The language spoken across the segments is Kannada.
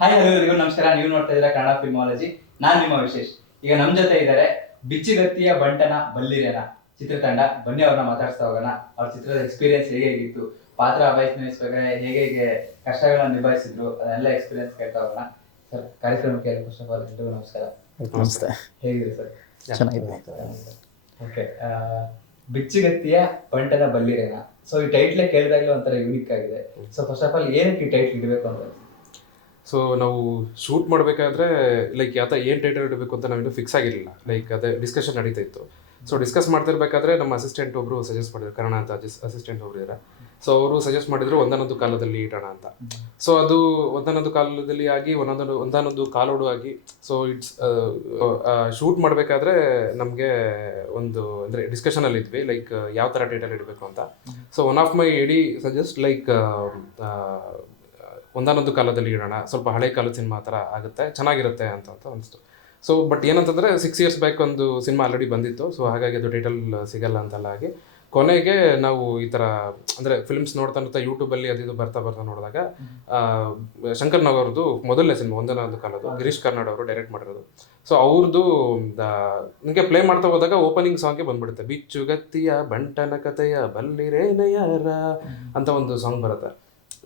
ಹಾಯ್ ಎಲ್ಲರಿಗೂ ನಮಸ್ಕಾರ. ನೀವು ನೋಡ್ತಾ ಇದ್ದೀರಾ ಕನ್ನಡ ಫಿಲ್ಮಾಲಜಿ ನಾನ್ ನಿಮ್ಮ ವಿಶೇಷ್. ಈಗ ನಮ್ ಜೊತೆ ಇದ್ದಾರೆ ಬಿಚ್ಚಿಗತ್ತಿಯ ಬಂಟನ ಬಲ್ಲಿರೇನ ಚಿತ್ರತಂಡ. ಬನ್ನಿ ಅವ್ರನ್ನ ಮಾತಾಡ್ಸ್ತಾ ಹೋಗೋಣ. ಅವ್ರ ಚಿತ್ರದ ಎಕ್ಸ್ಪೀರಿಯನ್ಸ್ ಹೇಗೆ ಹೇಗಿತ್ತು ಪಾತ್ರ ಅಭಿನಯಿಸ್ಬೇಕಾದ್ರೆ ಹೇಗೆ ಹೇಗೆ ಕಷ್ಟಗಳನ್ನ ನಿಭಾಯಿಸಿದ್ರು? ಅದೆಲ್ಲ ಎಕ್ಸ್ಪೀರಿಯನ್ಸ್ ಕೇಳ್ತಾ ಹೋಗೋಣ. ಸರ್ ಕಾರ್ಯಕ್ರಮಕ್ಕೆ ಫಸ್ಟ್ ಆಫ್ ಆಲ್ ಎಲ್ರಿಗೂ ನಮಸ್ಕಾರ. ನಮಸ್ತೆ. ಹೇಗಿದೆ ಸರ್? ಚೆನ್ನಾಗಿದೆ ಓಕೆ ಬಿಚ್ಚಿಗತ್ತಿಯ ಬಂಟನ ಬಲ್ಲಿರೇನ. ಸೊ ಈ ಟೈಟ್ಲೆ ಕೇಳಿದಾಗಲೇ ಒಂಥರ ಯೂನಿಕ್ ಆಗಿದೆ. ಸೊ ಫಸ್ಟ್ ಆಫ್ ಆಲ್ ಏನಕ್ಕೆ ಈ ಟೈಟ್ಲ್ ಇಡಬೇಕು ಅಂತ? ಸೊ ನಾವು ಶೂಟ್ ಮಾಡಬೇಕಾದ್ರೆ ಲೈಕ್ ಯಾವ ಏನು ಟೈಟಲ್ ಇಡಬೇಕು ಅಂತ ನಾವಿನ್ನೂ ಫಿಕ್ಸ್ ಆಗಿರಲಿಲ್ಲ. ಲೈಕ್ ಅದೇ ಡಿಸ್ಕಷನ್ ನಡೀತಾ ಇತ್ತು. ಸೊ ಡಿಸ್ಕಸ್ ಮಾಡ್ತಿರ್ಬೇಕಾದ್ರೆ ನಮ್ಮ ಅಸಿಸ್ಟೆಂಟ್ ಒಬ್ಬರು ಸಜೆಸ್ಟ್ ಮಾಡಿದ್ರು ಕನ್ನಡ ಅಂತ ಅಸಿಸ್ಟೆಂಟ್ ಒಬ್ರು ಇದ್ದಾರೆ ಸೊ ಅವರು ಸಜೆಸ್ಟ್ ಮಾಡಿದ್ರು ಒಂದೊಂದು ಕಾಲದಲ್ಲಿ ಇಡೋಣ ಅಂತ. ಸೊ ಅದು ಒಂದೊಂದು ಕಾಲದಲ್ಲಿ ಆಗಿ ಒಂದೊಂದು ಒಂದೊಂದು ಕಾಲೋಡು ಆಗಿ ಸೊ ಇಟ್ಸ್ ಶೂಟ್ ಮಾಡಬೇಕಾದ್ರೆ ನಮಗೆ ಒಂದು, ಅಂದರೆ ಡಿಸ್ಕಷನಲ್ಲಿ ಇದ್ವಿ ಲೈಕ್ ಯಾವ ಥರ ಟೈಟಲ್ ಇಡಬೇಕು ಅಂತ. ಸೊ ಒನ್ ಆಫ್ ಮೈ ಎಡಿ ಸಜೆಸ್ಟ್ ಲೈಕ್ ಒಂದಾನೊಂದು ಕಾಲದಲ್ಲಿ ಇಡೋಣ, ಸ್ವಲ್ಪ ಹಳೆ ಕಾಲದ ಸಿನಿಮಾ ಥರ ಆಗುತ್ತೆ, ಚೆನ್ನಾಗಿರುತ್ತೆ ಅಂತ ಅಂತ ಅನಿಸ್ತು. ಸೊ ಬಟ್ ಏನಂತಂದರೆ ಸಿಕ್ಸ್ ಇಯರ್ಸ್ ಬ್ಯಾಕ್ ಒಂದು ಸಿನಿಮಾ ಆಲ್ರೆಡಿ ಬಂದಿತ್ತು ಸೊ ಹಾಗಾಗಿ ಅದು ಟೈಟಲ್ ಸಿಗಲ್ಲ ಅಂತೆಲ್ಲ ಆಗಿ, ಕೊನೆಗೆ ನಾವು ಈ ಥರ, ಅಂದರೆ ಫಿಲ್ಮ್ಸ್ ನೋಡ್ತಾ ನೋಡ್ತಾ ಯೂಟ್ಯೂಬಲ್ಲಿ ಅದು ಇದು ಬರ್ತಾ ಬರ್ತಾ ನೋಡಿದಾಗ ಶಂಕರ್ ಮೊದಲನೇ ಸಿನಿಮಾ ಒಂದನೇ ಒಂದು ಕಾಲದ್ದು, ಗಿರೀಶ್ ಕಾರ್ನಾಡ್ ಅವರು ಡೈರೆಕ್ಟ್ ಮಾಡಿರೋದು. ಸೊ ಅವ್ರದ್ದು ನಿಮಗೆ ಪ್ಲೇ ಮಾಡ್ತಾ ಹೋದಾಗ ಓಪನಿಂಗ್ ಸಾಂಗ್ಗೆ ಬಂದ್ಬಿಡುತ್ತೆ, ಬಿಚ್ಚುಗತ್ತಿಯ ಬಂಟನ ಕಥೆಯ ಬಲ್ಲಿರೇನಯಾರ ಅಂತ ಒಂದು ಸಾಂಗ್ ಬರುತ್ತೆ.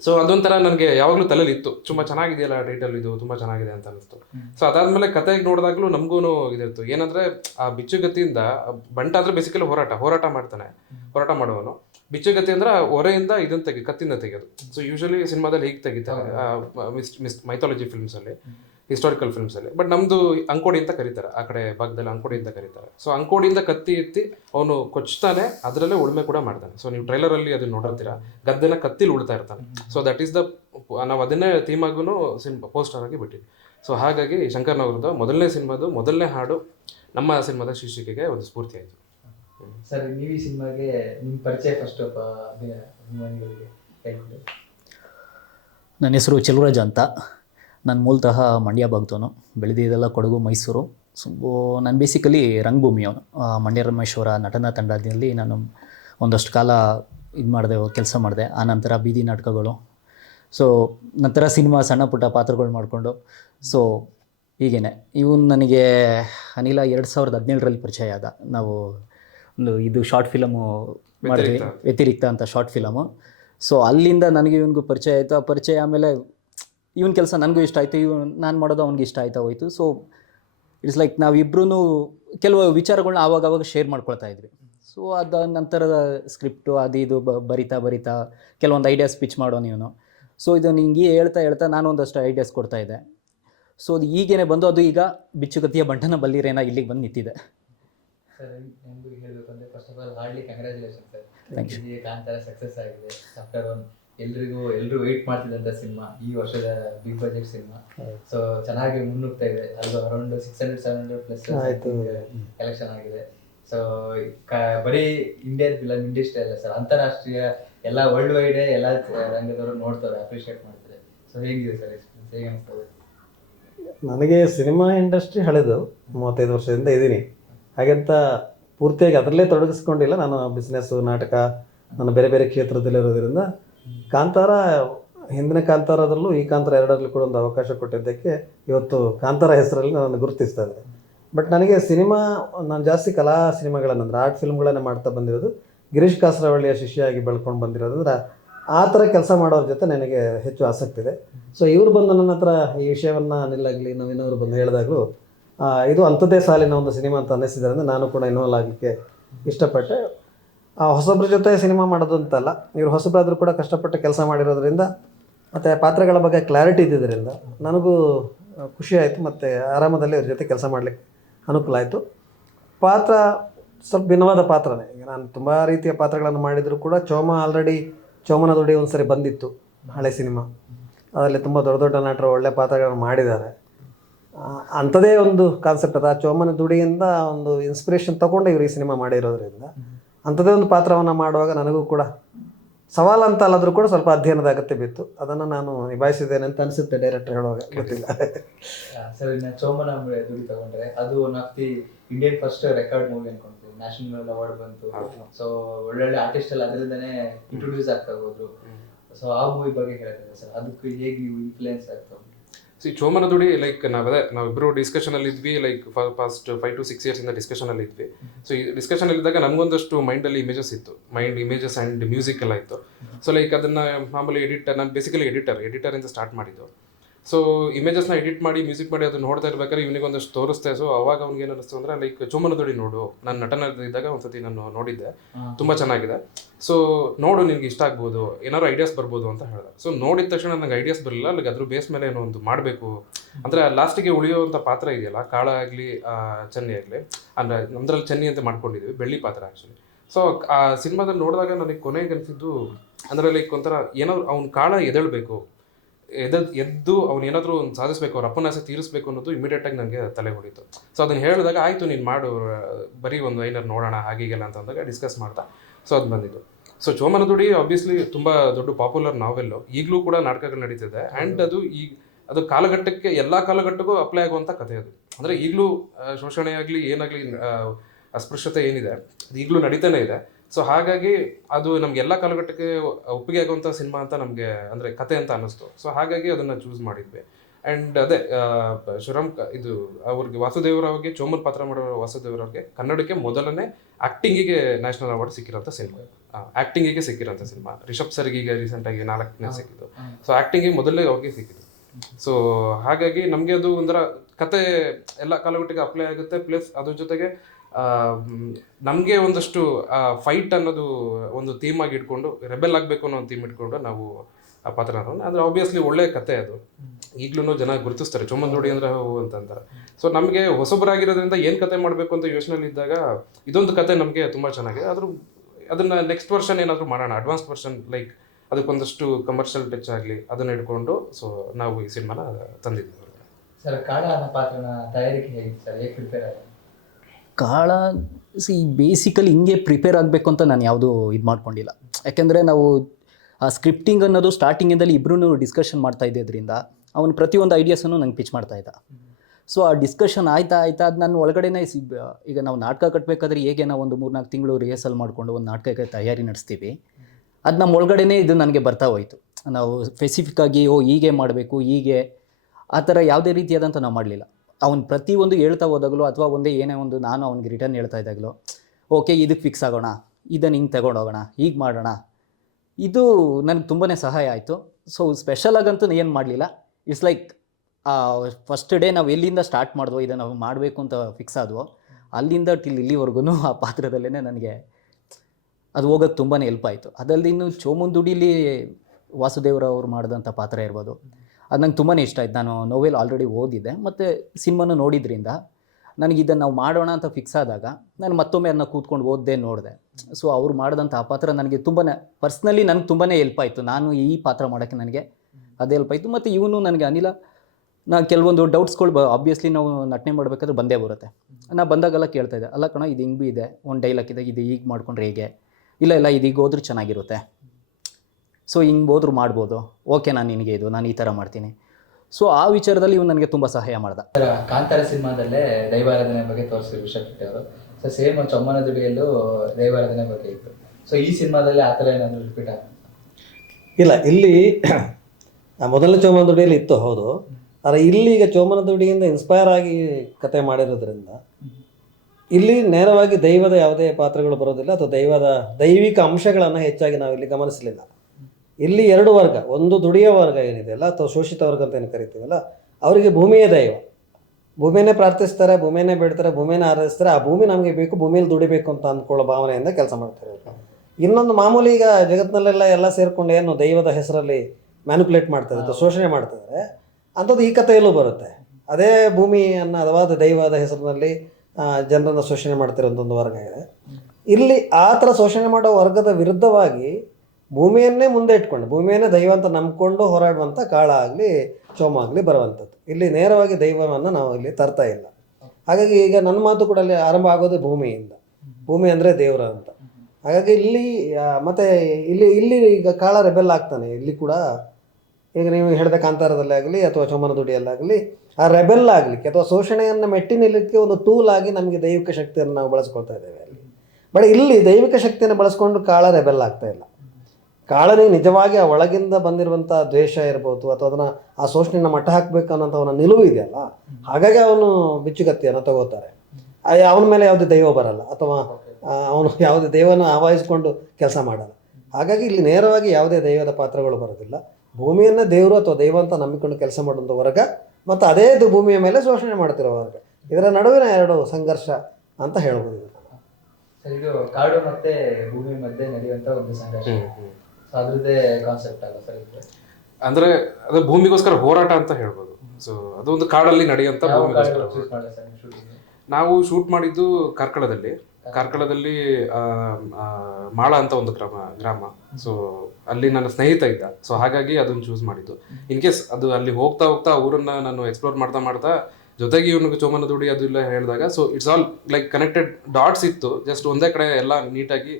ಸೊ ಅದೊಂಥರ ನನಗೆ ಯಾವಾಗಲೂ ತಲೆಯಲ್ಲಿ ಇತ್ತು ತುಂಬ ಚೆನ್ನಾಗಿದೆಯಲ್ಲ ಟೈಟಲ್ ಇದು, ತುಂಬ ಚೆನ್ನಾಗಿದೆ ಅಂತ ಅನಿಸ್ತು ಸೊ ಅದಾದ್ಮೇಲೆ ಕತೆಗೆ ನೋಡಿದಾಗಲೂ ನಮಗೂ ಇದಿತ್ತು ಏನಂದ್ರೆ, ಆ ಬಿಚ್ಚುಗತಿಯಿಂದ ಬಂಟ ಅಂದ್ರೆ ಬೇಸಿಕಲಿ ಹೋರಾಟ ಹೋರಾಟ ಮಾಡ್ತಾನೆ. ಹೋರಾಟ ಮಾಡುವನು ಬಿಚ್ಚುಗತಿ ಅಂದ್ರೆ ಹೊರೆಯಿಂದ ಇದನ್ನ ತೆಗಿ, ಕತ್ತಿಂದ ತೆಗೆಯೋದು. ಸೊ ಯೂಶಲಿ ಸಿನಿಮಾದಲ್ಲಿ ಹೀಗೆ ತೆಗಿತಾರೆ ಮಿಸ್ ಮಿಸ್ ಮೈಥಾಲಜಿ ಫಿಲ್ಮ್ಸ್ ಅಲ್ಲಿ. ಹಿಸ್ಟಾರಿಕಲ್ ಫಿಲ್ಮ್ಸ್ ಅಲ್ಲಿ. ಬಟ್ ನಮ್ದು ಅಂಕೋಡಿ ಅಂತ ಕರೀತಾರೆ. ಆ ಕಡೆ ಭಾಗದಲ್ಲಿ ಅಂಕೋಡಿ ಅಂತ ಕರೀತಾರೆ. ಸೊ ಅಂಕೋಡಿಯಿಂದ ಕತ್ತಿ ಎತ್ತಿ ಅವನು ಕೊಚ್ತಾನೆ ಅದರಲ್ಲೇ ಉಳುಮೆ ಕೂಡ ಮಾಡ್ತಾನೆ. ಸೊ ನೀವು ಟ್ರೈಲರ್ ಅಲ್ಲಿ ಅದನ್ನ ನೋಡಿರ್ತೀರಾ? ಗದ್ದೆನ ಕತ್ತಿಲಿ ಉಳ್ತಾ ಇರ್ತಾನೆ. ಸೊ ದಟ್ ಈಸ್ ದ ನಾವು ಅದನ್ನೇ ಥೀಮ್ ಆಗೂ ಸಿನಿಮಾ ಪೋಸ್ಟರ್ ಆಗಿ ಬಿಟ್ಟಿದ್ವಿ ಸೊ ಹಾಗಾಗಿ ಶಂಕರ್ ಅವ್ರದ್ದು ಮೊದಲನೇ ಸಿನಿಮಾದು ಮೊದಲನೇ ಹಾಡು ನಮ್ಮ ಸಿನಿಮಾದ ಶೀರ್ಷಿಕೆಗೆ ಒಂದು ಸ್ಫೂರ್ತಿ ಆಯಿತು. ಸರ್ ನೀವು ಈ ಸಿನಿಮಾಗೆ ನಿಮ್ಮ ಪರಿಚಯ ಫಸ್ಟ್ ಅಭಿಮಾನಿಗಳಿಗೆ ಹೇಳ್ಬಿಡಿ ನನ್ನ ಹೆಸರು ಚೆಲುವರಾಜ್ ಅಂತ. ನಾನು ಮೂಲತಃ ಮಂಡ್ಯ ಭಾಗದವನು. ಬೆಳೆದಿದ್ದೆಲ್ಲ ಕೊಡಗು ಮೈಸೂರು. ಸೊ ನಾನು ಬೇಸಿಕಲಿ ರಂಗಭೂಮಿಯವನು ಮಂಡ್ಯ ರಮೇಶ್ವರ ನಟನಾ ತಂಡದಲ್ಲಿ ನಾನು ಒಂದಷ್ಟು ಕಾಲ ಇದು ಮಾಡಿದೆ ಕೆಲಸ ಮಾಡಿದೆ. ಆ ನಂತರ ಬೀದಿ ನಾಟಕಗಳು. ಸೊ ನಂತರ ಸಿನಿಮಾ ಸಣ್ಣ ಪುಟ್ಟ ಪಾತ್ರಗಳು ಮಾಡಿಕೊಂಡು. ಸೊ ಹೀಗೇನೆ ಇವನು ನನಗೆ ಅನಿಲ ಎರಡು ಸಾವಿರದ ಹದಿನೇಳರಲ್ಲಿ ಪರಿಚಯ ಆದ. ನಾವು ಒಂದು ಇದು ಶಾರ್ಟ್ ಫಿಲಮು ಮಾಡಿದ್ವಿ. ವ್ಯತಿರಿಕ್ತ. ಅಂತ ಶಾರ್ಟ್ ಫಿಲಮು ಸೊ ಅಲ್ಲಿಂದ ನನಗೆ ಇವನಿಗೂ ಪರಿಚಯ ಆಯಿತು. ಆ ಪರಿಚಯ ಆಮೇಲೆ ಇವನ ಕೆಲಸ ನನಗೂ ಇಷ್ಟ ಆಯಿತು ಇವನು ನಾನು ಮಾಡೋದು ಅವ್ನಿಗೆ ಇಷ್ಟ ಆಯ್ತಾ ಹೋಯಿತು. ಸೊ ಇಟ್ಸ್ ಲೈಕ್ ನಾವಿಬ್ರು ಕೆಲವು ವಿಚಾರಗಳನ್ನ ಆವಾಗ ಆವಾಗ ಶೇರ್ ಮಾಡ್ಕೊಳ್ತಾ ಇದ್ವಿ. ಸೊ ಅದ ನಂತರದ ಸ್ಕ್ರಿಪ್ಟು ಅದು ಇದು ಬರಿತಾ ಬರಿತಾ ಕೆಲವೊಂದು ಐಡಿಯಾಸ್ ಪಿಚ್ ಮಾಡೋನು ಇವನು. ಸೊ ಇದು ಹಿಂಗೆ ಹೇಳ್ತಾ ಹೇಳ್ತಾ ನಾನು ಒಂದಷ್ಟು ಐಡಿಯಾಸ್ ಕೊಡ್ತಾ ಇದ್ದೆ. ಸೊ ಅದು ಈಗೇನೆ ಬಂದು ಅದು ಈಗ ಬಿಚ್ಚುಗತ್ತಿಯ ಬಂಟನ ಬಲ್ಲಿರೇನ ಇಲ್ಲಿಗೆ ಬಂದು ನಿಂತಿದೆ. ಸರ್ ನಿಮ್ಗೂ ಹೇಳ್ಬೇಕು ಅಂದ್ರೆ first of all hardly congratulation sir ಈ ಕಾಂತಾರ ಸಕ್ಸಸ್ ಆಗಿದೆ. ಚಾಪ್ಟರ್ ಒನ್ ಎಲ್ರಿಗೂ ಎಲ್ಲರೂ ವೆಯ್ಟ್ ಮಾಡ್ತಿದ್ದಂಥ ಸಿನಿಮಾ ಈ ವರ್ಷದ ಬಿಗ್ ಬಜೆಟ್ ಸಿನಿಮಾ. ಸೊ ಚೆನ್ನಾಗಿ ಮುನ್ನುಗ್ತಾ ಇದೆ. ಅದು around six hundred seven hundred plus collection ಆಗಿದೆ. ಸೊ ಬರೀ ಇಂಡಿಯನ್ ಫಿಲಮ್ ಇಂಡಸ್ಟ್ರಿ ಅಲ್ಲ ಸರ್ ಅಂತಾರಾಷ್ಟ್ರೀಯ ಎಲ್ಲ ವರ್ಲ್ಡ್ ವೈಡ್ ಎಲ್ಲ ರಂಗದವರು ನೋಡ್ತಾರೆ ಅಪ್ರಿಷಿಯೇಟ್ ಮಾಡ್ತಾರೆ. ಸೊ ಹೇಗಿದೆ ಸರ್ ಎಕ್ಸ್ಪೀರಿಯನ್ಸ್ ಹೇಗೆ ಅನಿಸ್ತದೆ? ನನಗೆ ಸಿನಿಮಾ ಇಂಡಸ್ಟ್ರಿ ಹಳೆದು ಮೂವತ್ತೈದು ವರ್ಷದಿಂದ ಇದ್ದೀನಿ. ಹಾಗಂತ ಪೂರ್ತಿಯಾಗಿ ಅದರಲ್ಲೇ ತೊಡಗಿಸ್ಕೊಂಡಿಲ್ಲ. ನಾನು ಬಿಸ್ನೆಸ್ಸು ನಾಟಕ ನಾನು ಬೇರೆ ಬೇರೆ ಕ್ಷೇತ್ರದಲ್ಲಿರೋದ್ರಿಂದ ಕಾಂತಾರ, ಹಿಂದಿನ ಕಾಂತಾರದಲ್ಲೂ ಈ ಕಾಂತಾರ ಎರಡರಲ್ಲಿ ಕೂಡ ಒಂದು ಅವಕಾಶ ಕೊಟ್ಟಿದ್ದಕ್ಕೆ ಇವತ್ತು ಕಾಂತಾರ ಹೆಸರಲ್ಲಿ ನಾನು ಗುರುತಿಸ್ತಾ ಇದ್ದೆ ಬಟ್ ನನಗೆ ಸಿನಿಮಾ, ನಾನು ಜಾಸ್ತಿ ಕಲಾ ಸಿನಿಮಾಗಳನ್ನು ಅಂದರೆ ಆರ್ಟ್ ಫಿಲ್ಮ್ಗಳನ್ನೇ ಮಾಡ್ತಾ ಬಂದಿರೋದು, ಗಿರೀಶ್ ಕಾಸರವಳ್ಳಿಯ ಶಿಷ್ಯಾಗಿ ಬೆಳ್ಕೊಂಡು ಬಂದಿರೋದಂದ್ರೆ ಆ ಥರ ಕೆಲಸ ಮಾಡೋರ ಜೊತೆ ನನಗೆ ಹೆಚ್ಚು ಆಸಕ್ತಿ ಇದೆ. ಸೊ ಇವರು ಬಂದು ನನ್ನ ಹತ್ರ ಈ ವಿಷಯವನ್ನು ಅನಿಲಾಗಲಿ ಇನ್ನೊಬ್ರು ಬಂದು ಹೇಳಿದಾಗಲೂ ಇದು ಅಂಥದ್ದೇ ಸಾಲಿನ ಒಂದು ಸಿನಿಮಾ ಅಂತ ಅನ್ನಿಸಿದ್ರೆ ನಾನು ಕೂಡ ಇನ್ವಾಲ್ವ್ ಆಗಲಿಕ್ಕೆ ಇಷ್ಟಪಟ್ಟೆ. ಹೊಸಬ್ರ ಜೊತೆ ಸಿನಿಮಾ ಮಾಡೋದು ಅಂತಲ್ಲ, ಇವರು ಹೊಸಬ್ರಾದರೂ ಕೂಡ ಕಷ್ಟಪಟ್ಟು ಕೆಲಸ ಮಾಡಿರೋದ್ರಿಂದ ಮತ್ತು ಪಾತ್ರಗಳ ಬಗ್ಗೆ ಕ್ಲಾರಿಟಿ ಇದ್ದಿದ್ದರಿಂದ ನನಗೂ ಖುಷಿ ಆಯಿತು ಮತ್ತು ಆರಾಮದಲ್ಲಿ ಇವ್ರ ಜೊತೆ ಕೆಲಸ ಮಾಡಲಿಕ್ಕೆ ಅನುಕೂಲ ಆಯಿತು. ಪಾತ್ರ ಸ್ವಲ್ಪ ಭಿನ್ನವಾದ ಪಾತ್ರನೇ. ಈಗ ನಾನು ತುಂಬ ರೀತಿಯ ಪಾತ್ರಗಳನ್ನು ಮಾಡಿದರೂ ಕೂಡ ಚೋಮ ಆಲ್ರೆಡಿ ಚೋಮನ ದುಡಿ ಒಂದು ಸರಿ ಬಂದಿತ್ತು ಹಳೆ ಸಿನಿಮಾ. ಅದರಲ್ಲಿ ತುಂಬ ದೊಡ್ಡ ದೊಡ್ಡ ನಟರು ಒಳ್ಳೆ ಪಾತ್ರಗಳನ್ನು ಮಾಡಿದ್ದಾರೆ. ಅಂಥದೇ ಒಂದು ಕಾನ್ಸೆಪ್ಟ್ ಅದ. ಆ ಚೋಮನ ದುಡಿಯಿಂದ ಒಂದು ಇನ್ಸ್ಪಿರೇಷನ್ ತಗೊಂಡು ಇವರು ಈ ಸಿನಿಮಾ ಮಾಡಿರೋದ್ರಿಂದ. ಅಂಥದ್ದೇ ಒಂದು ಪಾತ್ರವನ್ನು ಮಾಡುವಾಗ ನನಗೂ ಕೂಡ ಸವಾಲು ಅಂತ ಅಲ್ಲಾದರೂ ಕೂಡ ಸ್ವಲ್ಪ ಅಧ್ಯಯನದ ಅಗತ್ಯ ಬಿತ್ತು. ಅದನ್ನು ನಾನು ನಿಭಾಯಿಸಿದ್ದೇನೆ ಅಂತ ಅನಿಸುತ್ತೆ ಡೈರೆಕ್ಟರ್ ಹೇಳುವಾಗ. ಗೊತ್ತಿಲ್ಲ. ಸರ್ ಇನ್ನ ಚೋಮನ ದುಡಿ ತಗೊಂಡ್ರೆ ಅದು one of the Indian first record movie ಅನ್ಕೊಂತೀವಿ national award ಬಂತು. ಸೊ ಒಳ್ಳೊಳ್ಳೆ ಆರ್ಟಿಸ್ಟ್ ಎಲ್ಲ ಅದರಿಂದನೇ ಇಂಟ್ರೊಡ್ಯೂಸ್ ಆಗ್ತಾ ಹೋದ್ರು. ಸೊ ಆ ಮೂವಿ ಬಗ್ಗೆ ಹೇಳ್ತಾರೆ ಸರ್. ಅದಕ್ಕೆ ಹೇಗೆ ನೀವು ಇನ್ಫ್ಲೂಯೆನ್ಸ್ ಆಗ್ತಾ? ಸಿ ಚೋಮನ ದುಡಿ ಲೈಕ್ ನಾವದೇ ನಾವಿಬ್ಬರು ಡಿಸ್ಕಷನ್ ಅಲ್ಲಿ ಇದ್ವಿ like past five to six years ಇಂದ ಡಿಸ್ಕಷನ್ ಅಲ್ಲಿ ಇದ್ವಿ ಸೊ ಈ ಡಿಸ್ಕಷನ್ ಅಲ್ಲಿ ಇದ್ದಾಗ ನಮಗೊಂದಷ್ಟು ಮೈಂಡ್ ಅಲ್ಲಿ ಇಮೇಜಸ್ ಇತ್ತು. ಮೈಂಡ್ ಇಮೇಜಸ್ ಅಂಡ್ ಮ್ಯೂಸಿಕ್ ಎಲ್ಲ ಇತ್ತು. ಸೊ ಲೈಕ್ ಅದನ್ನ ಮಾಮೂಲಿ ಎಡಿಟರ್ ನಾನು ಬೇಸಿಕಲಿ ಎಡಿಟರ್ ಎಡಿಟರ್ ಇಂದ ಸ್ಟಾರ್ಟ್ ಮಾಡಿದ್ದು. ಸೊ ಇಮೇಜಸ್ನ ಎಡಿಟ್ ಮಾಡಿ ಮ್ಯೂಸಿಕ್ ಮಾಡಿ ಅದನ್ನ ನೋಡ್ತಾ ಇರ್ಬೇಕಾದ್ರೆ ಇವನಿಗೆ ಒಂದಷ್ಟು ತೋರಿಸ್ತೆ. ಸೊ ಅವಾಗ ಅವ್ನಿಗೆ ಏನು ಅನಿಸ್ತು ಅಂದ್ರೆ ಲೈಕ್ ಚುಮ್ಮನ ನೋಡು. ನಾನು ಇದ್ದಾಗ ಒಂದ್ಸತಿ ನಾನು ನೋಡಿದ್ದೆ. ತುಂಬಾ ಚೆನ್ನಾಗಿದೆ. ಸೊ ನೋಡು ನಿನ್ಗೆ ಇಷ್ಟ ಆಗ್ಬೋದು. ಏನಾದ್ರು ಐಡಿಯಾಸ್ ಬರ್ಬೋದು ಅಂತ ಹೇಳಿದೆ. ಸೊ ನೋಡಿದ ತಕ್ಷಣ ನಂಗೆ ಐಡಿಯಾಸ್ ಬರಲಿಲ್ಲ. ಲೈಕ್ ಅದ್ರ ಬೇಸ್ ಮೇಲೆ ಏನೋ ಒಂದು ಮಾಡಬೇಕು. ಅಂದ್ರೆ ಲಾಸ್ಟಿಗೆ ಉಳಿಯುವಂಥ ಪಾತ್ರ ಇದೆಯಲ್ಲ ಕಾಳ ಆಗಲಿ ಚೆನ್ನಿ ಆಗಲಿ. ಅಂದ್ರೆ ನಮ್ದ್ರಲ್ಲಿ ಚೆನ್ನಿ ಅಂತ ಮಾಡ್ಕೊಂಡಿದ್ವಿ ಬೆಳ್ಳಿ ಪಾತ್ರ ಆಕ್ಚುಲಿ ಸೊ ಆ ಸಿನಿಮಾದಲ್ಲಿ ನೋಡಿದಾಗ ನನಗೆ ಕೊನೆಗೆ ಅನಿಸಿದ್ದು ಅಂದ್ರೆ ಲೈಕ್ ಒಂಥರ ಏನಾದ್ರು ಅವ್ನ ಕಾಳ ಎದ್ದೇಳಬೇಕು. ಎದ ಎದ್ದು ಅವ್ನು ಏನಾದರೂ ಒಂದು ಸಾಧಿಸಬೇಕು ಅವ್ರ ಅಪ್ಪನ ಆಸೆ ತೀರಿಸ್ಬೇಕು ಅನ್ನೋದು ಇಮಿಡಿಯೇಟ್ ಆಗಿ ನನಗೆ ತಲೆ ಹೊಡಿತು. ಸೊ ಅದನ್ನು ಹೇಳಿದಾಗ ಆಯಿತು ನೀನು ಮಾಡು ಬರೀ ಒಂದು ಐನರ್ ನೋಡೋಣ ಹಾಗೀಗೆಲ್ಲ ಅಂತ ಅಂದಾಗ ಡಿಸ್ಕಸ್ ಮಾಡ್ತಾ. ಸೊ ಅದು ಬಂದಿತ್ತು ಸೊ ಚೋಮನ ದುಡಿ ಆಬ್ವಿಯಸ್ಲಿ ತುಂಬ ದೊಡ್ಡ ಪಾಪ್ಯುಲರ್ ನಾವೆಲ್ಲು ಈಗಲೂ ಕೂಡ ನಾಟಕಗಳು ನಡೀತಿದೆ. ಆ್ಯಂಡ್ ಅದು ಈಗ ಅದು ಕಾಲಘಟ್ಟಕ್ಕೆ ಎಲ್ಲ ಕಾಲಘಟ್ಟಕ್ಕೂ ಅಪ್ಲೈ ಆಗುವಂಥ ಕಥೆ ಅದು. ಅಂದರೆ ಈಗಲೂ ಶೋಷಣೆ ಆಗಲಿ ಏನಾಗಲಿ ಅಸ್ಪೃಶ್ಯತೆ ಏನಿದೆ ಅದು ಈಗಲೂ ನಡೀತಾನೆ ಇದೆ. ಸೊ ಹಾಗಾಗಿ ಅದು ನಮ್ಗೆ ಎಲ್ಲ ಕಾಲಘಟ್ಟಕ್ಕೆ ಒಪ್ಪಿಗೆ ಆಗುವಂಥ ಸಿನಿಮಾ ಅಂತ ನಮಗೆ ಅಂದರೆ ಕತೆ ಅಂತ ಅನ್ನಿಸ್ತು. ಸೊ ಹಾಗಾಗಿ ಅದನ್ನು ಚೂಸ್ ಮಾಡಿದ್ವಿ. ಆ್ಯಂಡ್ ಅದೇ ಶಿವರಾಮ್ ಇದು ಅವ್ರಿಗೆ ವಾಸುದೇವರವ್ರಿಗೆ ಚೋಮನ್ ಪಾತ್ರ ಮಾಡೋ ವಾಸುದೇವರವ್ರಿಗೆ ಕನ್ನಡಕ್ಕೆ ಮೊದಲನೇ ಆ್ಯಕ್ಟಿಂಗಿಗೆ ನ್ಯಾಷನಲ್ ಅವಾರ್ಡ್ ಸಿಕ್ಕಿರೋಂಥ ಸಿನಿಮಾ ಆ್ಯಕ್ಟಿಂಗಿಗೆ ಸಿಕ್ಕಿರೋಂಥ ಸಿನಿಮಾ. ರಿಷಬ್ ಸರ್ಗೆ ಈಗ ರೀಸೆಂಟಾಗಿ ನಾಲ್ಕನೇ ಸಿಕ್ಕಿದ್ದು. ಸೊ ಆ್ಯಕ್ಟಿಂಗಿಗೆ ಮೊದಲೇ ಅವ್ರಿಗೆ ಸಿಕ್ಕಿದ್ದು. ಸೊ ಹಾಗಾಗಿ ನಮಗೆ ಅದು ಒಂಥರ ಕತೆ ಎಲ್ಲ ಕಾಲಘಟ್ಟಕ್ಕೆ ಅಪ್ಲೈ ಆಗುತ್ತೆ ಪ್ಲಸ್ ಅದ್ರ ಜೊತೆಗೆ ನಮಗೆ ಒಂದಷ್ಟು ಫೈಟ್ ಅನ್ನೋದು ಒಂದು ಥೀಮ್ ಆಗಿ ಇಟ್ಕೊಂಡು ರೆಬೆಲ್ ಆಗಬೇಕು ಅನ್ನೋ ಒಂದು ಥೀಮ್ ಇಟ್ಕೊಂಡು ನಾವು, ಆ ಪಾತ್ರ ಅಂದರೆ ಆಬ್ವಿಯಸ್ಲಿ ಒಳ್ಳೆಯ ಕತೆ ಅದು. ಈಗಲೂ ಜನ ಗುರುತಿಸ್ತಾರೆ. ಚೊಮ್ಮಂದೋಡಿ ಅಂದ್ರೆ ಅಂತ ಅಂತಾರೆ ಸೊ ನಮಗೆ ಹೊಸಬರಾಗಿರೋದ್ರಿಂದ ಏನು ಕತೆ ಮಾಡಬೇಕು ಅಂತ ಯೋಚನೆಯಲ್ಲಿ ಇದ್ದಾಗ ಇದೊಂದು ಕತೆ ನಮಗೆ ತುಂಬ ಚೆನ್ನಾಗಿದೆ. ಆದರೂ ಅದನ್ನು ನೆಕ್ಸ್ಟ್ ವರ್ಷನ್ ಏನಾದರೂ ಮಾಡೋಣ. ಅಡ್ವಾನ್ಸ್ ವರ್ಷನ್ ಲೈಕ್ ಅದಕ್ಕೊಂದಷ್ಟು ಕಮರ್ಷಿಯಲ್ ಟಚ್ ಆಗಲಿ ಅದನ್ನ ಇಟ್ಕೊಂಡು ಸೊ ನಾವು ಈ ಸಿನಿಮಾನ ತಂದಿದ್ದೀವಿ. ಸರ್ ಕಾಳ ಪಾತ್ರನ ತಯಾರಿಕೆ ಹೇಗಿತ್ತು ಸರ್? ಹೇಗೆ ಪ್ರಿಪೇರ್ ಆಗಿದೆ ಕಾಳ ಸಿ ಬೇಸಿಕಲಿ ಹಿಂಗೆ ಪ್ರಿಪೇರ್ ಆಗಬೇಕು ಅಂತ ನಾನು ಯಾವುದೂ ಇದು ಮಾಡ್ಕೊಂಡಿಲ್ಲ. ಯಾಕೆಂದರೆ ನಾವು ಆ ಸ್ಕ್ರಿಪ್ಟಿಂಗ್ ಅನ್ನೋದು ಸ್ಟಾರ್ಟಿಂಗಿಂದಲೇ ಇಬ್ಬರೂ ಡಿಸ್ಕಷನ್ ಮಾಡ್ತಾ ಇದ್ದಿದ್ದರಿಂದ ಅವನು ಪ್ರತಿಯೊಂದು ಐಡಿಯಾಸನ್ನು ನಂಗೆ ಪಿಚ್ ಮಾಡ್ತಾ ಇದ್ದ. ಸೊ ಆ ಡಿಸ್ಕಷನ್ ಆಯ್ತಾ ಆಯ್ತಾ ಅದು ನಾನು ಒಳಗಡೆನೇ ಸಿ, ಈಗ ನಾವು ನಾಟಕ ಕಟ್ಟಬೇಕಾದ್ರೆ ಹೇಗೆ ನಾವು ಒಂದು ಮೂರ್ನಾಲ್ಕು ತಿಂಗಳು ರಿಹರ್ಸಲ್ ಮಾಡಿಕೊಂಡು ಒಂದು ನಾಟಕಕ್ಕೆ ತಯಾರಿ ನಡೆಸ್ತೀವಿ, ಅದು ನಮ್ಮ ಒಳಗಡೆನೇ ಇದು ನನಗೆ ಬರ್ತಾ ಹೋಯಿತು. ನಾವು ಸ್ಪೆಸಿಫಿಕ್ಕಾಗಿ ಓ, ಹೀಗೆ ಮಾಡಬೇಕು, ಹೀಗೆ, ಆ ಥರ ಯಾವುದೇ ರೀತಿಯಾದಂಥ ನಾವು ಮಾಡಲಿಲ್ಲ. ಅವ್ನು ಪ್ರತಿಯೊಂದು ಹೇಳ್ತಾ ಹೋದಾಗಲೂ ಅಥವಾ ಒಂದೇ ಏನೇ ಒಂದು ನಾನು ಅವ್ನಿಗೆ ರಿಟರ್ನ್ ಹೇಳ್ತಾ ಇದ್ದಾಗಲೂ ಓಕೆ ಇದಕ್ಕೆ ಫಿಕ್ಸ್ ಆಗೋಣ ಇದನ್ನು ಹಿಂಗೆ ತಗೊಂಡೋಗೋಣ, ಹೀಗೆ ಮಾಡೋಣ. ಇದು ನನಗೆ ತುಂಬಾ ಸಹಾಯ ಆಯಿತು. ಸೊ ಸ್ಪೆಷಲಾಗಂತೂ ಏನು ಮಾಡಲಿಲ್ಲ. ಇಟ್ಸ್ ಲೈಕ್ ಫಸ್ಟ್ ಡೇ ನಾವು ಎಲ್ಲಿಂದ ಸ್ಟಾರ್ಟ್ ಮಾಡಿದ್ವೋ, ಇದನ್ನು ಮಾಡಬೇಕು ಅಂತ ಫಿಕ್ಸ್ ಆದವೋ, ಅಲ್ಲಿಂದ ಟಿಲ್ ಇಲ್ಲಿವರೆಗೂ ಆ ಪಾತ್ರದಲ್ಲೇ ನನಗೆ ಅದು ಹೋಗೋಕ್ಕೆ ತುಂಬಾ ಹೆಲ್ಪ್ ಆಯಿತು. ಅದಲ್ಲದೆ ಇನ್ನು ಚೋಮುಂದುಡಿಲಿ ಮಾಡಿದಂಥ ಪಾತ್ರ ಇರ್ಬೋದು. ಅದು ನಂಗೆ ತುಂಬಾ ಇಷ್ಟ ಆಯ್ತು. ನಾನು ನೋವೆಲ್ ಆಲ್ರೆಡಿ ಓದಿದ್ದೆ. ಮತ್ತು ಸಿನಿಮಾನು ನೋಡಿದ್ರಿಂದ ನನಗೆ ಇದನ್ನು ನಾವು ಮಾಡೋಣ ಅಂತ ಫಿಕ್ಸ್ ಆದಾಗ ನಾನು ಮತ್ತೊಮ್ಮೆ ಅದನ್ನ ಕೂತ್ಕೊಂಡು ಓದ್ದೆ, ನೋಡಿದೆ. ಸೊ ಅವ್ರು ಮಾಡಿದಂಥ ಆ ಪಾತ್ರ ನನಗೆ ತುಂಬಾ ಪರ್ಸ್ನಲಿ ನನಗೆ ತುಂಬಾ ಹೆಲ್ಪ್ ಆಯಿತು. ನಾನು ಈ ಪಾತ್ರ ಮಾಡೋಕ್ಕೆ ನನಗೆ ಅದು ಹೆಲ್ಪ್ ಆಯಿತು. ಮತ್ತು ಇವನು ನನಗೆ, ಅನಿಲ, ನಾ ಕೆಲವೊಂದು ಡೌಟ್ಸ್ಗಳು ಬ ಆಬ್ವಿಯಸ್ಲಿ ನಾವು ನಟನೆ ಮಾಡಬೇಕಾದ್ರೆ ಬಂದೇ ಬರುತ್ತೆ. ನಾ ಬಂದಾಗೆಲ್ಲ ಕೇಳ್ತಾ ಇದ್ದೆ. ಅಲ್ಲ ಕಣ, ಇದು ಹಿಂಗೆ ಬಿ ಇದೆ. ಒಂದು ಡೈಲಾಗ್ ಇದೆ, ಇದು ಈಗ ಮಾಡ್ಕೊಂಡ್ರೆ ಹೇಗೆ? ಇಲ್ಲ ಇಲ್ಲ, ಇದು ಹೋದ್ರೆ ಹೋದ್ರೂ ಚೆನ್ನಾಗಿರುತ್ತೆ. ಸೊ ಹಿಂಗೆ ಹೋದ್ರೂ ಮಾಡ್ಬೋದು. ಓಕೆ ನಾನು ನಿನಗೆ ಇದು ನಾನು ಈ ಥರ ಮಾಡ್ತೀನಿ. ಸೊ ಆ ವಿಚಾರದಲ್ಲಿ ಇವ್ನು ನನಗೆ ತುಂಬ ಸಹಾಯ ಮಾಡ್ದ. ಸರ್ ಕಾಂತಾರ ಸಿನಿಮಾದಲ್ಲೇ ದೈವಾರಾಧನೆ ಬಗ್ಗೆ ತೋರಿಸಿದ್ರು ರಿಷಬ್ ಶೆಟ್ಟಿ ಅವರು. ಸೊ ಸೇಮ್ ಚೊಮ್ಮನ ದುಡಿಯಲ್ಲೂ ದೈವಾರಾಧನೆ ಬಗ್ಗೆ ಇತ್ತು. ಸೊ ಈ ಸಿನಿಮಾದಲ್ಲಿ ಆ ಥರ ಏನಾದರೂ ರಿಪೀಟ್ ಆಗ ಇಲ್ಲ ಇಲ್ಲಿ ಆ ಮೊದಲನೇ ಚೋಮನ ದುಡಿಯಲ್ಲಿ ಇತ್ತು ಹೌದು. ಆದರೆ ಇಲ್ಲಿ ಈಗ ಚೋಮನ ದುಡಿಯಿಂದ ಇನ್ಸ್ಪೈರ್ ಆಗಿ ಕತೆ ಮಾಡಿರೋದ್ರಿಂದ ಇಲ್ಲಿ ನೇರವಾಗಿ ದೈವದ ಯಾವುದೇ ಪಾತ್ರಗಳು ಬರೋದಿಲ್ಲ ಅಥವಾ ದೈವದ ದೈವಿಕ ಅಂಶಗಳನ್ನು ಹೆಚ್ಚಾಗಿ ನಾವು ಇಲ್ಲಿ ಗಮನಿಸಲಿಲ್ಲ. ಇಲ್ಲಿ ಎರಡು ವರ್ಗ, ಒಂದು ದುಡಿಯೋ ವರ್ಗ ಏನಿದೆಯಲ್ಲ ಅಥವಾ ಶೋಷಿತ ವರ್ಗ ಅಂತ ಏನು ಕರಿತೀವಲ್ಲ, ಅವರಿಗೆ ಭೂಮಿಯೇ ದೈವ. ಭೂಮಿಯನ್ನೇ ಪ್ರಾರ್ಥಿಸ್ತಾರೆ, ಭೂಮಿಯನ್ನೇ ಬೇಡ್ತಾರೆ, ಭೂಮಿಯನ್ನು ಆರಾಧಿಸ್ತಾರೆ, ಆ ಭೂಮಿ ನಮಗೆ ಬೇಕು, ಭೂಮಿಯಲ್ಲಿ ದುಡಿಬೇಕು ಅಂತ ಅಂದ್ಕೊಳ್ಳೋ ಭಾವನೆಯಿಂದ ಕೆಲಸ ಮಾಡ್ತಾರೆ ಇನ್ನೊಂದು ಮಾಮೂಲಿ ಈಗ ಜಗತ್ತಿನಲ್ಲೆಲ್ಲ ಎಲ್ಲ ಸೇರಿಕೊಂಡು ಏನು ದೈವದ ಹೆಸರಲ್ಲಿ ಮ್ಯಾನುಕುಲೇಟ್ ಮಾಡ್ತಾರೆ, ಅಥವಾ ಶೋಷಣೆ ಮಾಡ್ತಾರೆ, ಅಂಥದ್ದು ಈ ಕಥೆಯಲ್ಲೂ ಬರುತ್ತೆ. ಅದೇ ಭೂಮಿಯನ್ನು, ಅದವಾದ ದೈವದ ಹೆಸರಿನಲ್ಲಿ ಜನರನ್ನು ಶೋಷಣೆ ಮಾಡ್ತಿರೋಂಥ ಒಂದು ವರ್ಗ ಇದೆ. ಇಲ್ಲಿ ಆ ಥರ ಶೋಷಣೆ ಮಾಡೋ ವರ್ಗದ ವಿರುದ್ಧವಾಗಿ ಭೂಮಿಯನ್ನೇ ಮುಂದೆ ಇಟ್ಕೊಂಡು, ಭೂಮಿಯನ್ನೇ ದೈವ ಅಂತ ನಂಬಿಕೊಂಡು ಹೋರಾಡುವಂಥ ಕಾಳ ಆಗಲಿ ಚೋಮ ಆಗಲಿ ಬರುವಂಥದ್ದು. ಇಲ್ಲಿ ನೇರವಾಗಿ ದೈವವನ್ನು ನಾವು ಇಲ್ಲಿ ತರ್ತಾ ಇಲ್ಲ. ಹಾಗಾಗಿ ಈಗ ನನ್ನ ಮಾತು ಕೂಡ ಅಲ್ಲಿ ಆರಂಭ ಆಗೋದು ಭೂಮಿಯಿಂದ. ಭೂಮಿ ಅಂದರೆ ದೇವರ ಅಂತ. ಹಾಗಾಗಿ ಇಲ್ಲಿ ಮತ್ತು ಇಲ್ಲಿ ಇಲ್ಲಿ ಈಗ ಕಾಳ ರೆಬೆಲ್ ಆಗ್ತಾನೆ. ಇಲ್ಲಿ ಕೂಡ ಈಗ ನೀವು ಹೇಳಿದ ಕಾಂತಾರದಲ್ಲಿ ಆಗಲಿ ಅಥವಾ ಚೋಮನ ದುಡಿಯಲ್ಲಾಗಲಿ ಆ ರೆಬೆಲ್ ಆಗಲಿಕ್ಕೆ ಅಥವಾ ಶೋಷಣೆಯನ್ನು ಮೆಟ್ಟಿ ನಿಲ್ಲಕ್ಕೆ ಒಂದು ಟೂಲ್ ಆಗಿ ನಮಗೆ ದೈವಿಕ ಶಕ್ತಿಯನ್ನು ನಾವು ಬಳಸ್ಕೊಳ್ತಾ ಇದ್ದೇವೆ ಅಲ್ಲಿ. ಬಟ್ ಇಲ್ಲಿ ದೈವಿಕ ಶಕ್ತಿಯನ್ನು ಬಳಸ್ಕೊಂಡು ಕಾಳ ರೆಬೆಲ್ ಆಗ್ತಾ ಇಲ್ಲ. ಕಾಳನಿಗೆ ನಿಜವಾಗಿ ಆ ಒಳಗಿಂದ ಬಂದಿರುವಂಥ ದ್ವೇಷ ಇರ್ಬೋದು ಅಥವಾ ಅದನ್ನು ಆ ಶೋಷಣೆಯನ್ನು ಮಟ್ಟ ಹಾಕಬೇಕು ಅನ್ನೋಂಥ ಅವನ ನಿಲುವು ಇದೆಯಲ್ಲ? ಹಾಗಾಗಿ ಅವನು ಬಿಚ್ಚುಗತ್ತಿಯನ್ನು ತಗೋತಾರೆ. ಅವನ ಮೇಲೆ ಯಾವುದೇ ದೈವ ಬರಲ್ಲ ಅಥವಾ ಅವನು ಯಾವುದೇ ದೈವನ ಆವಾಹಿಸಿಕೊಂಡು ಕೆಲಸ ಮಾಡಲ್ಲ. ಹಾಗಾಗಿ ಇಲ್ಲಿ ನೇರವಾಗಿ ಯಾವುದೇ ದೈವದ ಪಾತ್ರಗಳು ಬರೋದಿಲ್ಲ. ಭೂಮಿಯನ್ನು ದೇವರು ಅಥವಾ ದೈವ ಅಂತ ನಂಬಿಕೊಂಡು ಕೆಲಸ ಮಾಡುವಂಥ ವರ್ಗ ಮತ್ತು ಅದೇ ಇದು ಭೂಮಿಯ ಮೇಲೆ ಶೋಷಣೆ ಮಾಡ್ತಿರೋ ವರ್ಗ. ಇದರ ನಡುವಿನ ಎರಡು ಸಂಘರ್ಷ ಅಂತ ಹೇಳ್ಬೋದು ಇದು ಕಾಡು ಮತ್ತೆ ಭೂಮಿ ಮಧ್ಯೆ ನಡೆಯುವಂತ ಒಂದು ಸಂಘರ್ಷ. ಅದ್ರದ್ದೇ ಕಾನ್ಸೆಪ್ಟ್ ಅಲ್ಲ ಸರ್ ಅಂದ್ರೆ ಅದು ಭೂಮಿಗೋಸ್ಕರ ಹೋರಾಟ ಅಂತ ಹೇಳ್ಬೋದು. ಸೊ ಅದು ಒಂದು ಕಾಡಲ್ಲಿ ನಡೆಯುವಂತ ಯಾವ ಭೂಮಿಗೋಸ್ಕರ ನೀವು ಶೂಟ್ ಮಾಡಿದ್ದು ಕಾರ್ಕಳದಲ್ಲಿ. ಕಾರ್ಕಳದಲ್ಲಿ ಮಾಳ ಅಂತ ಒಂದು ಗ್ರಾಮ ಗ್ರಾಮ. ಸೊ ಅಲ್ಲಿ ನನ್ನ ಸ್ನೇಹಿತ ಇದ್ದ. ಸೊ ಹಾಗಾಗಿ ಅದನ್ನ ಚೂಸ್ ಮಾಡಿದ್ದು. ಇನ್ ಕೇಸ್ ಅದು ಅಲ್ಲಿ ಹೋಗ್ತಾ ಹೋಗ್ತಾ ಊರನ್ನ ನಾನು ಎಕ್ಸ್ಪ್ಲೋರ್ ಮಾಡ್ತಾ ಮಾಡ್ತಾ ಜೊತೆಗೆ ಇವನಿಗೆ ಚೋಮನ ದುಡಿ ಅದು ಇಲ್ಲ ಹೇಳಿದಾಗ so it's all like connected dots ಇತ್ತು. ಜಸ್ಟ್ ಒಂದೇ ಕಡೆ ಎಲ್ಲ ನೀಟಾಗಿ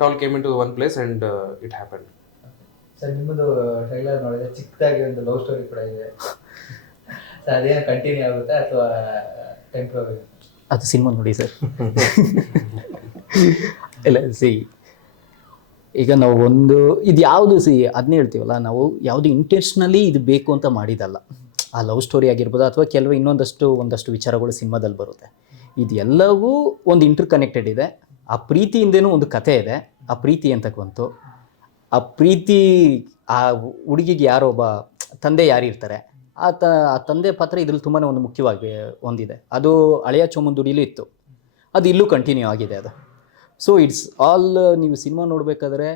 tall came in to one place and it happen sir, ನಿಮ್ಮದು ಟ್ರೈಲರ್ ನೋಡಿದ್ರೆ ಚಿಕ್ಕದಾಗಿ ಒಂದು ಲವ್ ಸ್ಟೋರಿ ಕೂಡ ಇದೆ. ಸರ್, ಅದೇನು ಕಂಟಿನ್ಯೂ ಆಗುತ್ತೆ ಅಥವಾ ಟೆಂಪ್ರವರಿ ಅದು ಸಿನಿಮಾ ನೋಡಿ, ಸರ್. ಇಲ್ಲ ಸಿ ಈಗ ನಾವು ಒಂದು, ಇದು ಯಾವುದು ಸಿ ಅದನ್ನೇ ಹೇಳ್ತೀವಲ್ಲ, ನಾವು ಯಾವುದು ಇಂಟೆನ್ಷನಲಿ ಇದು ಬೇಕು ಅಂತ ಮಾಡಿದಲ್ಲ. ಆ ಲವ್ ಸ್ಟೋರಿ ಆಗಿರ್ಬೋದು ಅಥವಾ ಕೆಲವು ಇನ್ನೊಂದಷ್ಟು, ಒಂದಷ್ಟು ವಿಚಾರಗಳು ಸಿನಿಮಾದಲ್ಲಿ ಬರುತ್ತೆ. ಇದೆಲ್ಲವೂ ಒಂದು ಇಂಟರ್ ಕನೆಕ್ಟೆಡ್ ಇದೆ. ಆ ಪ್ರೀತಿಯಿಂದೇನೂ ಒಂದು ಕತೆ ಇದೆ. ಆ ಪ್ರೀತಿ ಅಂತ ಬಂತು. ಆ ಪ್ರೀತಿ, ಆ ಹುಡುಗಿಗೆ ಯಾರೋ ಒಬ್ಬ ತಂದೆ ಯಾರಿರ್ತಾರೆ ಆ ತ ಆ ತಂದೆ ಪಾತ್ರ ಇದ್ರಲ್ಲಿ ತುಂಬಾ ಒಂದು ಮುಖ್ಯವಾಗಿ ಒಂದಿದೆ ಅದು ಹಳೆಯ ಚೋಮಂದುಡಿಲೂ ಇತ್ತು. ಅದು ಇಲ್ಲೂ ಕಂಟಿನ್ಯೂ ಆಗಿದೆ ಅದು. ಸೊ ಇಟ್ಸ್ ಆಲ್ ನೀವು ಸಿನಿಮಾ ನೋಡಬೇಕಾದ್ರೆ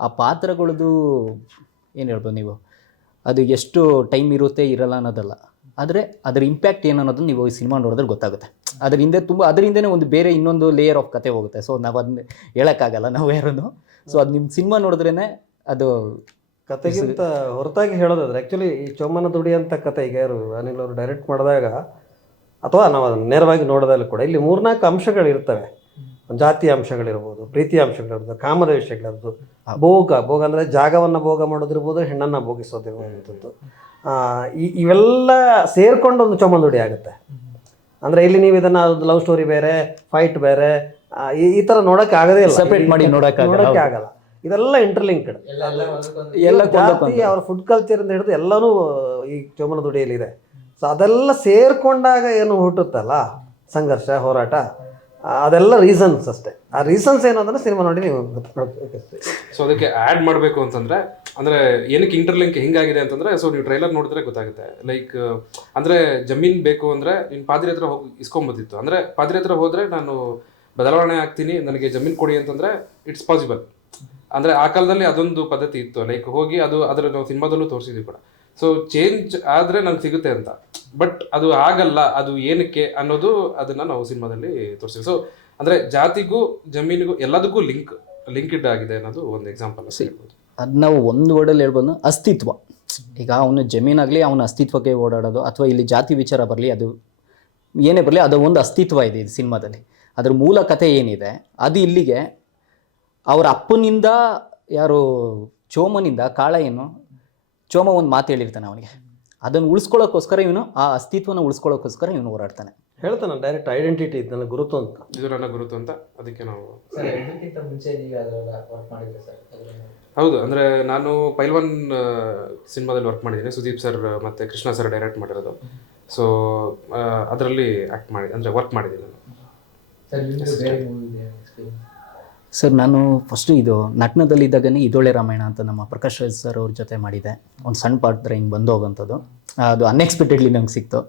ಆ ಪಾತ್ರಗಳದ್ದು ಏನು ಹೇಳ್ಬೋದು ನೀವು? ಅದು ಎಷ್ಟು ಟೈಮ್ ಇರುತ್ತೆ, ಇರಲ್ಲ ಅನ್ನೋದಲ್ಲ. ಆದರೆ ಅದರ ಇಂಪ್ಯಾಕ್ಟ್ ಏನು ಅನ್ನೋದನ್ನು ನೀವು ಈ ಸಿನಿಮಾ ನೋಡಿದ್ರೆ ಗೊತ್ತಾಗುತ್ತೆ. ಅದ್ರ ಹಿಂದೆ ತುಂಬ ಅದರಿಂದನೇ ಒಂದು ಬೇರೆ ಇನ್ನೊಂದು ಲೇಯರ್ ಆಫ್ ಕತೆ ಹೋಗುತ್ತೆ. ಸೊ ನಾವು ಅದನ್ನ ಹೇಳೋಕ್ಕಾಗಲ್ಲ ನಾವು ಯಾರನ್ನು. ಸೊ ಅದು ನಿಮ್ಮ ಸಿನಿಮಾ ನೋಡಿದ್ರೇ ಅದು ಕತೆಗಿಂತ ಹೊರತಾಗಿ ಹೇಳೋದಾದ್ರೆ ಆ್ಯಕ್ಚುಲಿ ಈ ಚೊಮ್ಮನ ದುಡಿ ಅಂತ ಕತೆ ಈಗ ಯಾರು ಅನಿಲ್ ಅವರು ಡೈರೆಕ್ಟ್ ಮಾಡಿದಾಗ ಅಥವಾ ನಾವು ಅದನ್ನು ನೇರವಾಗಿ ನೋಡೋದಲ್ಲಿ ಕೂಡ ಇಲ್ಲಿ ಮೂರ್ನಾಲ್ಕು ಅಂಶಗಳಿರ್ತವೆ ಜಾತಿ ಅಂಶಗಳಿರ್ಬೋದು ಪ್ರೀತಿ ಅಂಶಗಳಿರ್ಬೋದು ಕಾಮದ ವಿಷಯಗಳಿರ್ಬೋದು. ಭೋಗ ಭೋಗ ಅಂದರೆ ಜಾಗವನ್ನು ಭೋಗ ಮಾಡೋದಿರ್ಬೋದು ಹೆಣ್ಣನ್ನು ಭೋಗಿಸೋದಿರ್ಬೋದು ಇವೆಲ್ಲ ಸೇರ್ಕೊಂಡು ಒಂದು ಚೊಮ್ಮಂದುಡಿ ಆಗುತ್ತೆ. ಅಂದರೆ ಇಲ್ಲಿ ನೀವು ಇದನ್ನು ಲವ್ ಸ್ಟೋರಿ ಬೇರೆ ಫೈಟ್ ಬೇರೆ ಈ ಈ ಥರ ನೋಡೋಕೆ ಆಗದೇ ಇಲ್ಲ. ಸಪ್ರೇಟ್ ಮಾಡಿ ನೋಡೋಕೆ ನೋಡೋಕ್ಕೆ ಆಗಲ್ಲ. ಇದೆಲ್ಲ ಇಂಟರ್ಲಿಂಕ್ಡ್ ಎಲ್ಲ ಜಾತಿ ಅವರ ಫುಡ್ ಕಲ್ಚರ್ ಇಂದ ಹಿಡಿದು ಎಲ್ಲನೂ ಈ ಚೊಂಬನ ದುಡಿಯಲ್ಲಿ ಇದೆ ಸೊ ಅದೆಲ್ಲ ಸೇರ್ಕೊಂಡಾಗ ಏನು ಹುಟ್ಟುತ್ತಲ್ಲ? ಸಂಘರ್ಷ ಹೋರಾಟ. ಅದೆಲ್ಲ ರೀಸನ್ಸ್ ಅಷ್ಟೇ. ಆ ರೀಸನ್ಸ್ ಏನು ಅಂದ್ರೆ ಸಿನಿಮಾ ನೋಡಿ ನೀವು ಸೊ ಅದಕ್ಕೆ ಆ್ಯಡ್ ಮಾಡಬೇಕು ಅಂತಂದ್ರೆ, ಅಂದ್ರೆ ಏನಕ್ಕೆ ಇಂಟರ್ಲಿಂಕ್ ಹಿಂಗಾಗಿದೆ ಅಂತಂದ್ರೆ ಸೊ ನೀವು ಟ್ರೈಲರ್ ನೋಡಿದ್ರೆ ಗೊತ್ತಾಗುತ್ತೆ. ಲೈಕ್ ಅಂದ್ರೆ ಜಮೀನ್ ಬೇಕು ಅಂದ್ರೆ ನೀನು ಪಾದ್ರಿ ಹತ್ರ ಹೋಗಿ ಇಸ್ಕೊಂಬೋದಿತ್ತು. ಅಂದ್ರೆ ಪಾದ್ರಿ ಹತ್ರ ಹೋದರೆ ನಾನು ಬದಲಾವಣೆ ಆಗ್ತೀನಿ, ನನಗೆ ಜಮೀನ್ ಕೊಡಿ ಅಂತಂದ್ರೆ ಇಟ್ಸ್ ಪಾಸಿಬಲ್ ಅಂದ್ರೆ ಆ ಕಾಲದಲ್ಲಿ ಅದೊಂದು ಪದ್ಧತಿ ಇತ್ತು. ಲೈಕ್ ಹೋಗಿ ಅದು ಅದರ ನಾವು ಸಿನಿಮಾದಲ್ಲೂ ತೋರಿಸಿದ್ವಿ ಕೂಡ. ಸೊ ಚೇಂಜ್ ಆದರೆ ನಂಗೆ ಸಿಗುತ್ತೆ ಅಂತ. ಬಟ್ ಅದು ಆಗಲ್ಲ ಅದು ಏನಕ್ಕೆ ಅನ್ನೋದು ಅದನ್ನು ನಾವು ಸಿನಿಮಾದಲ್ಲಿ ತೋರಿಸ್ತೀವಿ ಸೊ ಅಂದರೆ ಜಾತಿಗೂ ಜಮೀನಿಗೂ ಎಲ್ಲದಕ್ಕೂ ಲಿಂಕ್ ಲಿಂಕ್ಡ್ ಆಗಿದೆ ಅನ್ನೋದು ಒಂದು ಎಕ್ಸಾಂಪಲ್ ಹೇಳ್ಬೋದು. ಅದು ನಾವು ಒಂದು ವರ್ಡಲ್ಲಿ ಹೇಳ್ಬೋದು ಅಸ್ತಿತ್ವ. ಈಗ ಅವನು ಜಮೀನಾಗಲಿ ಅವನ ಅಸ್ತಿತ್ವಕ್ಕೆ ಓಡಾಡೋದು ಅಥವಾ ಇಲ್ಲಿ ಜಾತಿ ವಿಚಾರ ಬರಲಿ ಅದು ಏನೇ ಬರಲಿ ಅದು ಒಂದು ಅಸ್ತಿತ್ವ ಇದೆ ಇದು ಸಿನಿಮಾದಲ್ಲಿ. ಅದ್ರ ಮೂಲ ಕಥೆ ಏನಿದೆ ಅದು ಇಲ್ಲಿಗೆ ಅವರ ಅಪ್ಪನಿಂದ ಯಾರು ಚೋಮನಿಂದ ಕಾಳ ಏನು ಚೋಮ ಒಂದು ಮಾತು ಹೇಳಿರ್ತಾನೆ ಅವನಿಗೆ. ಅದನ್ನು ಉಳಿಸ್ಕೊಳ್ಳೋಕ್ಕೋಸ್ಕರ ಇವನು ಆ ಅಸ್ತಿತ್ವನ ಉಳಿಸ್ಕೊಳ್ಳೋಕ್ಕೋಸ್ಕರ ಇವನು ಹೋರಾಡ್ತಾನೆ. ಹೇಳ್ತಾನೆ ಡೈರೆಕ್ಟ್ ಐಡೆಂಟಿಟಿ ನನ್ನ ಗುರುತು ಅಂತ. ಇದು ನನ್ನ ಗುರುತು ಅಂತ ಅದಕ್ಕೆ ನಾವು ಸರ್ ಇದಕ್ಕಿಂತ ಮುಂಚೆ ನೀವು ಅದೆಲ್ಲ ವರ್ಕ್ ಮಾಡಿದ್ರೆ ಸರ್? ಹೌದು ಅಂದ್ರೆ ನಾನು ಪೈಲ್ವಾನ್ ಸಿನಿಮಾದಲ್ಲಿ ವರ್ಕ್ ಮಾಡಿದ್ದೀನಿ. ಸುದೀಪ್ ಸರ್ ಮತ್ತೆ ಕೃಷ್ಣ ಸರ್ ಡೈರೆಕ್ಟ್ ಮಾಡಿರೋದು. ಸೊ ಅದರಲ್ಲಿ ಆ್ಯಕ್ಟ್ ಮಾಡಿ ಅಂದ್ರೆ ವರ್ಕ್ ಮಾಡಿದ್ದೀನಿ ನಾನು. ಸರ್, ನಾನು ಫಸ್ಟು ಇದು ನಟನದಲ್ಲಿದ್ದಾಗನೇ ಇದೊಳೆ ರಾಮಾಯಣ ಅಂತ ನಮ್ಮ ಪ್ರಕಾಶ್ ರಾಜ್ ಸರ್ ಅವ್ರ ಜೊತೆ ಮಾಡಿದೆ. ಒಂದು ಸಣ್ಣ ಪಾತ್ರ ಹಿಂಗೆ ಬಂದು ಹೋಗೋಂಥದ್ದು ಅದು ಅನ್ಎಕ್ಸ್ಪೆಕ್ಟೆಡ್ಲಿ ನಂಗೆ ಸಿಕ್ತು.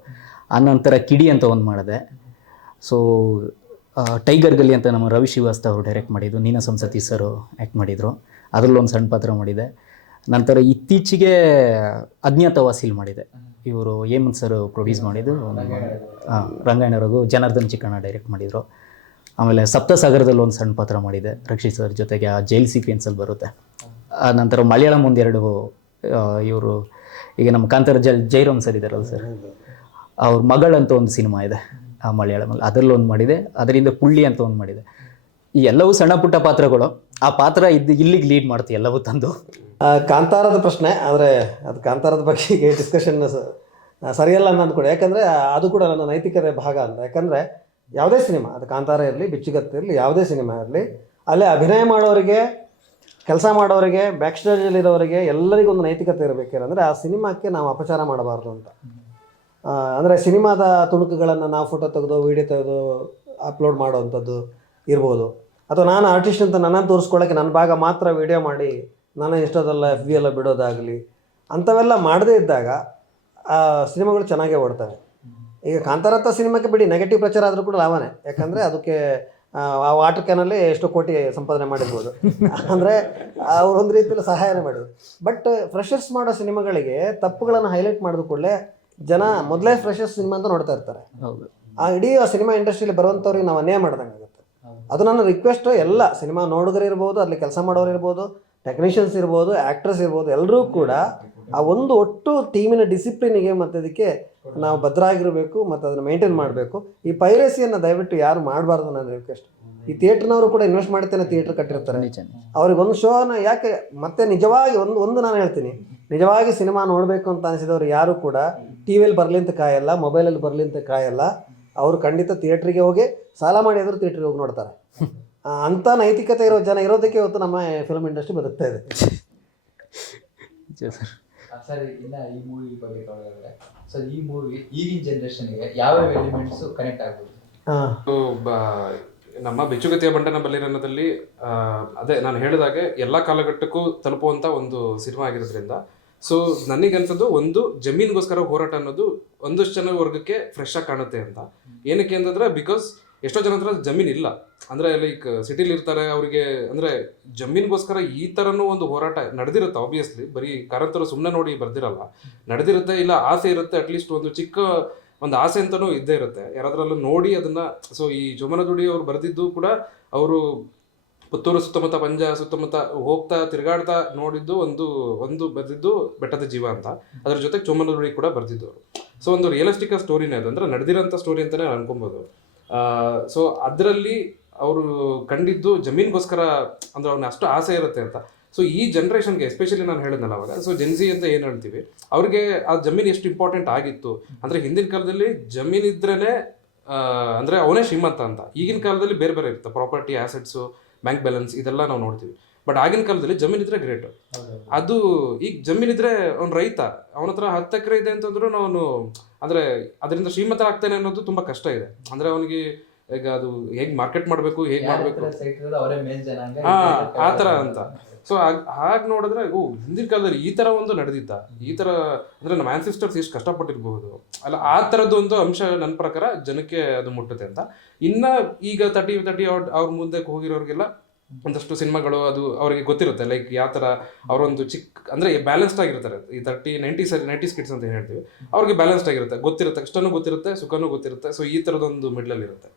ಆನಂತರ ಕಿಡಿ ಅಂತ ಒಂದು ಮಾಡಿದೆ. ಸೊ ಟೈಗರ್ ಗಲ್ಲಿ ಅಂತ ನಮ್ಮ ರವಿ ಶ್ರೀವಾಸ್ತವ್ ಅವರು ಡೈರೆಕ್ಟ್ ಮಾಡಿದ್ದು. ನೀನ ಸಂಸತಿ ಸರ್ ಆ್ಯಕ್ಟ್ ಮಾಡಿದರು. ಅದರಲ್ಲೊಂದು ಸಣ್ಣ ಪಾತ್ರ ಮಾಡಿದೆ. ನಂತರ ಇತ್ತೀಚೆಗೆ ಅಜ್ಞಾತವಾಸಿಲ್ ಮಾಡಿದೆ. ಇವರು ಹೇಮಂತ್ ಸರ್ ಪ್ರೊಡ್ಯೂಸ್ ಮಾಡಿದ್ದು. ಹಾಂ ರಘು, ಜನಾರ್ದನ್ ಚಿಕ್ಕಣ್ಣ ಡೈರೆಕ್ಟ್ ಮಾಡಿದರು. ಆಮೇಲೆ ಸಪ್ತಸಾಗರದಲ್ಲಿ ಒಂದು ಸಣ್ಣ ಪಾತ್ರ ಮಾಡಿದೆ. ರಕ್ಷಿತ್ ಸರ್ ಜೊತೆಗೆ ಆ ಜೈಲ್ ಸೀಕ್ವೆನ್ಸಲ್ಲಿ ಬರುತ್ತೆ. ಆ ನಂತರ ಮಲಯಾಳಂ ಒಂದೆರಡು ಇವರು ಈಗ ನಮ್ಮ ಕಾಂತಾರ ಜಲ್, ಜೈರಾಮ್ ಸರ್ ಇದ್ದಾರಲ್ಲ ಸರ್. ಅವ್ರ ಮಗಳಂತ ಒಂದು ಸಿನಿಮಾ ಇದೆ ಆ ಮಲಯಾಳಮಲ್ಲಿ. ಅದರಲ್ಲಿ ಒಂದು ಮಾಡಿದೆ. ಅದರಿಂದ ಪುಳ್ಳಿ ಅಂತ ಒಂದು ಮಾಡಿದೆ. ಈ ಎಲ್ಲವೂ ಸಣ್ಣ ಪುಟ್ಟ ಪಾತ್ರಗಳು. ಆ ಪಾತ್ರ ಇದ್ದು ಇಲ್ಲಿಗೆ ಲೀಡ್ ಮಾಡ್ತೀವಿ ಎಲ್ಲವೂ ತಂದು. ಕಾಂತಾರದ ಪ್ರಶ್ನೆ. ಆದರೆ ಅದು ಕಾಂತಾರದ ಬಗ್ಗೆ ಈಗ ಡಿಸ್ಕಷನ್ ಸರಿಯಲ್ಲ ಅಂತ ಕೂಡ ಯಾಕಂದರೆ ಅದು ಕೂಡ ನನ್ನ ನೈತಿಕತೆ ಭಾಗ ಅಂತ. ಯಾಕಂದರೆ ಯಾವುದೇ ಸಿನಿಮಾ, ಅದು ಕಾಂತಾರ ಇರಲಿ, ಬಿಚ್ಚುಗತ್ತೆ ಇರಲಿ, ಯಾವುದೇ ಸಿನಿಮಾ ಇರಲಿ, ಅಲ್ಲೇ ಅಭಿನಯ ಮಾಡೋರಿಗೆ, ಕೆಲಸ ಮಾಡೋರಿಗೆ ಬ್ಯಾಕ್ ಸ್ಟೇಜಲ್ಲಿರೋರಿಗೆ ಎಲ್ಲರಿಗೂ ಒಂದು ನೈತಿಕತೆ ಇರಬೇಕೇನಂದರೆ ಆ ಸಿನಿಮಾಕ್ಕೆ ನಾವು ಅಪಚಾರ ಮಾಡಬಾರ್ದು ಅಂತ. ಅಂದರೆ ಸಿನಿಮಾದ ತುಣುಕುಗಳನ್ನು ನಾವು ಫೋಟೋ ತೆಗೆದು, ವೀಡಿಯೋ ತೆಗೆದು, ಅಪ್ಲೋಡ್ ಮಾಡೋವಂಥದ್ದು ಇರ್ಬೋದು. ಅಥವಾ ನಾನು ಆರ್ಟಿಸ್ಟ್ ಅಂತ ನನ್ನನ್ನು ತೋರಿಸ್ಕೊಳ್ಳೋಕ್ಕೆ ನನ್ನ ಭಾಗ ಮಾತ್ರ ವೀಡಿಯೋ ಮಾಡಿ, ನನ್ನ ಇಷ್ಟದಲ್ಲ ಎಫ್ ಬಿ ಎಲ್ಲ ಬಿಡೋದಾಗಲಿ, ಅಂಥವೆಲ್ಲ ಮಾಡದೇ ಇದ್ದಾಗ ಆ ಸಿನಿಮಾಗಳು ಚೆನ್ನಾಗೇ ಓಡ್ತವೆ. ಈಗ ಕಾಂತಾರತ್ತ ಸಿನಿಮಾಕ್ಕೆ ಬಿಡಿ ನೆಗೆಟಿವ್ ಪ್ರಚಾರ ಆದರೂ ಕೂಡ ಲಾಭನೇ. ಯಾಕಂದರೆ ಅದಕ್ಕೆ ಆ, ವಾಟರ್ ಕ್ಯಾನಲ್ಲಿ ಎಷ್ಟು ಕೋಟಿ ಸಂಪಾದನೆ ಮಾಡಿರ್ಬೋದು. ಅಂದರೆ ಅವ್ರು ಒಂದು ರೀತಿಯಲ್ಲಿ ಸಹಾಯನೇ ಮಾಡೋದು ಬಟ್ ಫ್ರೆಷರ್ಸ್ ಮಾಡೋ ಸಿನಿಮಾಗಳಿಗೆ ತಪ್ಪುಗಳನ್ನು ಹೈಲೈಟ್ ಮಾಡಿದ ಕೂಡಲೇ ಜನ ಮೊದಲೇ ಫ್ರೆಷರ್ಸ್ ಸಿನಿಮಾ ಅಂತ ನೋಡ್ತಾ ಇರ್ತಾರೆ. ಹೌದು. ಆ ಇಡೀ ಆ ಸಿನಿಮಾ ಇಂಡಸ್ಟ್ರಿಯಲ್ಲಿ ಬರುವಂಥವ್ರಿಗೆ ನಾವು ಅನ್ಯಾಯ ಮಾಡ್ದಂಗೆ ಆಗುತ್ತೆ. ಅದು ನನ್ನ ರಿಕ್ವೆಸ್ಟ್ ಎಲ್ಲ ಸಿನಿಮಾ ನೋಡಿದ್ರೆ ಇರ್ಬೋದು ಅಲ್ಲಿ ಕೆಲಸ ಮಾಡೋರು ಇರ್ಬೋದು ಟೆಕ್ನಿಷಿಯನ್ಸ್ ಇರ್ಬೋದು ಆ್ಯಕ್ಟ್ರಸ್ ಇರ್ಬೋದು ಎಲ್ಲರೂ ಕೂಡ ಆ ಒಂದು ಒಟ್ಟು ಟೀಮಿನ ಡಿಸಿಪ್ಲಿನಿಗೆ ಮತ್ತು ಅದಕ್ಕೆ ನಾವು ಭದ್ರಾಗಿರಬೇಕು ಮತ್ತು ಅದನ್ನು ಮೇಂಟೈನ್ ಮಾಡಬೇಕು. ಈ ಪೈರಸಿಯನ್ನು ದಯವಿಟ್ಟು ಯಾರು ಮಾಡಬಾರ್ದು ನನ್ನ ರಿಕ್ವೆಸ್ಟ್ ಈ ಥಿಯೇಟ್ರ್ನವರು ಕೂಡ ಇನ್ವೆಸ್ಟ್ ಮಾಡ್ತೇನೆ ಥಿಯೇಟ್ರ್ ಕಟ್ಟಿರ್ತಾರೆ. ಅವ್ರಿಗೆ ಒಂದು ಶೋನ ಯಾಕೆ ಮತ್ತೆ ನಿಜವಾಗಿ ಒಂದು ಒಂದು ನಾನು ಹೇಳ್ತೀನಿ. ನಿಜವಾಗಿ ಸಿನಿಮಾ ನೋಡಬೇಕು ಅಂತ ಅನಿಸಿದವರು ಯಾರು ಕೂಡ ಟಿ ವಿಯಲ್ಲಿ ಬರಲಿ ಅಂತ ಕಾಯಲ್ಲ ಮೊಬೈಲಲ್ಲಿ ಬರಲಿ ಅಂತ ಕಾಯಲ್ಲ. ಅವರು ಖಂಡಿತ ಥಿಯೇಟ್ರಿಗೆ ಹೋಗಿ ಸಾಲ ಮಾಡಿ ಆದರೂ ಥಿಯೇಟ್ರಿಗೆ ಹೋಗಿ ನೋಡ್ತಾರೆ. ಅಂಥ ನೈತಿಕತೆ ಇರೋ ಜನ ಇರೋದಕ್ಕೆ ಇವತ್ತು ನಮ್ಮ ಫಿಲ್ಮ್ ಇಂಡಸ್ಟ್ರಿ ಬದುಕ್ತಾ ಇದೆ. ಸರ್ ಇನ್ನ ಈ ಮೂವಿ ಬಗ್ಗೆ ತಗೊಳ್ಳೋದಾದ್ರೆ ಸೊ ಈ ಮೂವಿ ಈಗಿನ ಜನರೇಷನ್ಗೆ ಯಾವ್ಯಾವ ಎಲಿಮೆಂಟ್ಸ್ ಕನೆಕ್ಟ್ ಆಗ್ಬೋದು? ನಮ್ಮ ಬೆಚ್ಚುಗತಿಯ ಬಂಡನ ಬಲ್ಲಿರನದಲ್ಲಿ ಆ, ಅದೇ ನಾನು ಹೇಳಿದಾಗೆ ಎಲ್ಲಾ ಕಾಲಘಟ್ಟಕ್ಕೂ ತಲುಪುವಂತ ಒಂದು ಸಿನಿಮಾ ಆಗಿರೋದ್ರಿಂದ. ಸೊ ನನಗನ್ಸೋದು ಒಂದು ಜಮೀನಿಗೋಸ್ಕರ ಹೋರಾಟ ಅನ್ನೋದು ಒಂದಷ್ಟು ಜನ ವರ್ಗಕ್ಕೆ ಫ್ರೆಶ್ ಆಗಿ ಕಾಣುತ್ತೆ ಅಂತ. ಏನಕ್ಕೆ ಅಂತಂದ್ರೆ ಬಿಕಾಸ್ ಎಷ್ಟೋ ಜನ ಹತ್ರ ಜಮೀನ್ ಇಲ್ಲ. ಅಂದ್ರೆ ಲೈಕ್ ಸಿಟಿಲಿ ಇರ್ತಾರೆ ಅವರಿಗೆ, ಅಂದ್ರೆ, ಜಮೀನ್ಗೋಸ್ಕರ ಈ ತರನೂ ಒಂದು ಹೋರಾಟ ನಡೆದಿರುತ್ತೆ ಆಬ್ವಿಯಸ್ಲಿ ಬರೀ ಕಾರಂತರು ಸುಮ್ಮನೆ ನೋಡಿ ಬರ್ದಿರಲ್ಲ. ನಡೆದಿರುತ್ತೆ ಇಲ್ಲ ಆಸೆ ಇರುತ್ತೆ ಅಟ್ಲೀಸ್ಟ್ ಒಂದು ಚಿಕ್ಕ ಒಂದು ಆಸೆ ಅಂತಲೂ ಇದ್ದೇ ಇರುತ್ತೆ. ಯಾರಾದ್ರಲ್ಲೂ ನೋಡಿ ಅದನ್ನ ಸೊ ಈ ಜೋಮನದುಡಿ ಅವ್ರು ಬರೆದಿದ್ದು ಕೂಡ ಅವರು ಪುತ್ತೂರು ಸುತ್ತಮುತ್ತ, ಪಂಜ ಸುತ್ತಮುತ್ತ ಹೋಗ್ತಾ, ತಿರುಗಾಡ್ತಾ ನೋಡಿದ್ದು ಒಂದು ಒಂದು ಬರೆದಿದ್ದು ಬೆಟ್ಟದ ಜೀವ ಅಂತ. ಅದ್ರ ಜೊತೆಗೆ ಚೋಮನದುಡಿ ಕೂಡ ಬರೆದಿದ್ದು ಅವರು. ಸೊ ಒಂದು ರಿಯಲಿಸ್ಟಿಕ್ ಸ್ಟೋರಿನೇ ಅದು. ಅಂದ್ರೆ, ನಡೆದಿರೋಂಥ ಸ್ಟೋರಿ ಅಂತಾನೆ ಅನ್ಕೊಬೋದು. ಸೊ ಅದರಲ್ಲಿ ಅವರು ಕಂಡಿದ್ದು ಜಮೀನ್ಗೋಸ್ಕರ ಅಂದ್ರೆ ಅವ್ನ ಅಷ್ಟು ಆಸೆ ಇರುತ್ತೆ ಅಂತ. ಸೊ ಈ ಜನ್ರೇಷನ್ಗೆ ಎಸ್ಪೆಷಲಿ ನಾನು ಹೇಳಿದ್ನಲ್ಲ ಅವಾಗ. ಸೊ ಜೆನ್ಸಿ ಅಂತ ಏನು ಹೇಳ್ತೀವಿ? ಅವ್ರಿಗೆ ಆ ಜಮೀನು ಎಷ್ಟು ಇಂಪಾರ್ಟೆಂಟ್ ಆಗಿತ್ತು? ಅಂದರೆ ಹಿಂದಿನ ಕಾಲದಲ್ಲಿ ಜಮೀನ್ ಇದ್ರೇ ಅಂದರೆ ಅವನೇ ಶ್ರೀಮಂತ ಅಂತ. ಈಗಿನ ಕಾಲದಲ್ಲಿ ಬೇರೆ ಬೇರೆ ಇರುತ್ತೆ. ಪ್ರಾಪರ್ಟಿ ಆಸೆಟ್ಸು ಬ್ಯಾಂಕ್ ಬ್ಯಾಲೆನ್ಸ್ ಇದೆಲ್ಲ ನಾವು ನೋಡ್ತೀವಿ. ಬಟ್ ಆಗಿನ ಕಾಲದಲ್ಲಿ ಜಮೀನ್ ಇದ್ರೆ ಗ್ರೇಟ್ ಅದು ಈಗ ಜಮೀನ್ ಇದ್ರೆ ಅವ್ನು ರೈತ ಅವನ ಹತ್ರ ಹತ್ತು ಎಕರೆ ಇದೆ ಅಂತಂದ್ರೂ ಅವನು ಅಂದ್ರೆ ಅದರಿಂದ ಶ್ರೀಮಂತ ಆಗ್ತಾನೆ ಅನ್ನೋದು ತುಂಬಾ ಕಷ್ಟ ಇದೆ. ಅಂದ್ರೆ ಅವನಿಗೆ ಈಗ ಅದು ಹೇಗ್ ಮಾರ್ಕೆಟ್ ಮಾಡಬೇಕು ಹೇಗ್ ಮಾಡಬೇಕು? ಆ ತರ ಅಂತ. ಸೊ ಹಾಗೆ ನೋಡಿದ್ರೆ ಓ ಹಿಂದಿನ ಕಾಲದಲ್ಲಿ ಈ ತರ ಒಂದು ನಡೆದಿದ್ದ ಈ ತರ ಅಂದ್ರೆ ನಮ್ಮ ಆನ್ಸಿಸ್ಟರ್ಸ್ ಎಷ್ಟು ಕಷ್ಟಪಟ್ಟಿರ್ಬಹುದು. ಅಲ್ಲ ಆ ತರದ್ದು ಒಂದು ಅಂಶ ನನ್ನ ಪ್ರಕಾರ ಜನಕ್ಕೆ ಅದು ಮುಟ್ಟುತ್ತೆ ಅಂತ. ಇನ್ನ ಈಗ ತರ್ಟಿ ತರ್ಟಿ ಅವ್ರ ಮುಂದೆ ಹೋಗಿರೋರಿಗೆಲ್ಲ ಒಂದಷ್ಟು ಸಿನಿಮಾಗಳು ಅದು ಅವರಿಗೆ ಗೊತ್ತಿರುತ್ತೆ. ಲೈಕ್ ಯಾವ ಥರ ಅವರೊಂದು ಚಿಕ್ಕ ಅಂದರೆ ಬ್ಯಾಲೆನ್ಸ್ಡ್ ಆಗಿರ್ತಾರೆ. ಈ ತರ್ಟಿ ನೈಂಟಿ ನೈಂಟಿ ಕಿಡ್ಸ್ ಅಂತ ಹೇಳ್ತೀವಿ. ಅವ್ರಿಗೆ ಬ್ಯಾಲೆನ್ಸ್ಡ್ ಆಗಿರುತ್ತೆ. ಗೊತ್ತಿರುತ್ತೆ. ಕಷ್ಟನೂ ಗೊತ್ತಿರುತ್ತೆ, ಸುಖನೂ ಗೊತ್ತಿರುತ್ತೆ. ಸೊ ಈ ಥರದೊಂದು ಮಿಡ್ಲಲ್ಲಿ ಇರುತ್ತೆ.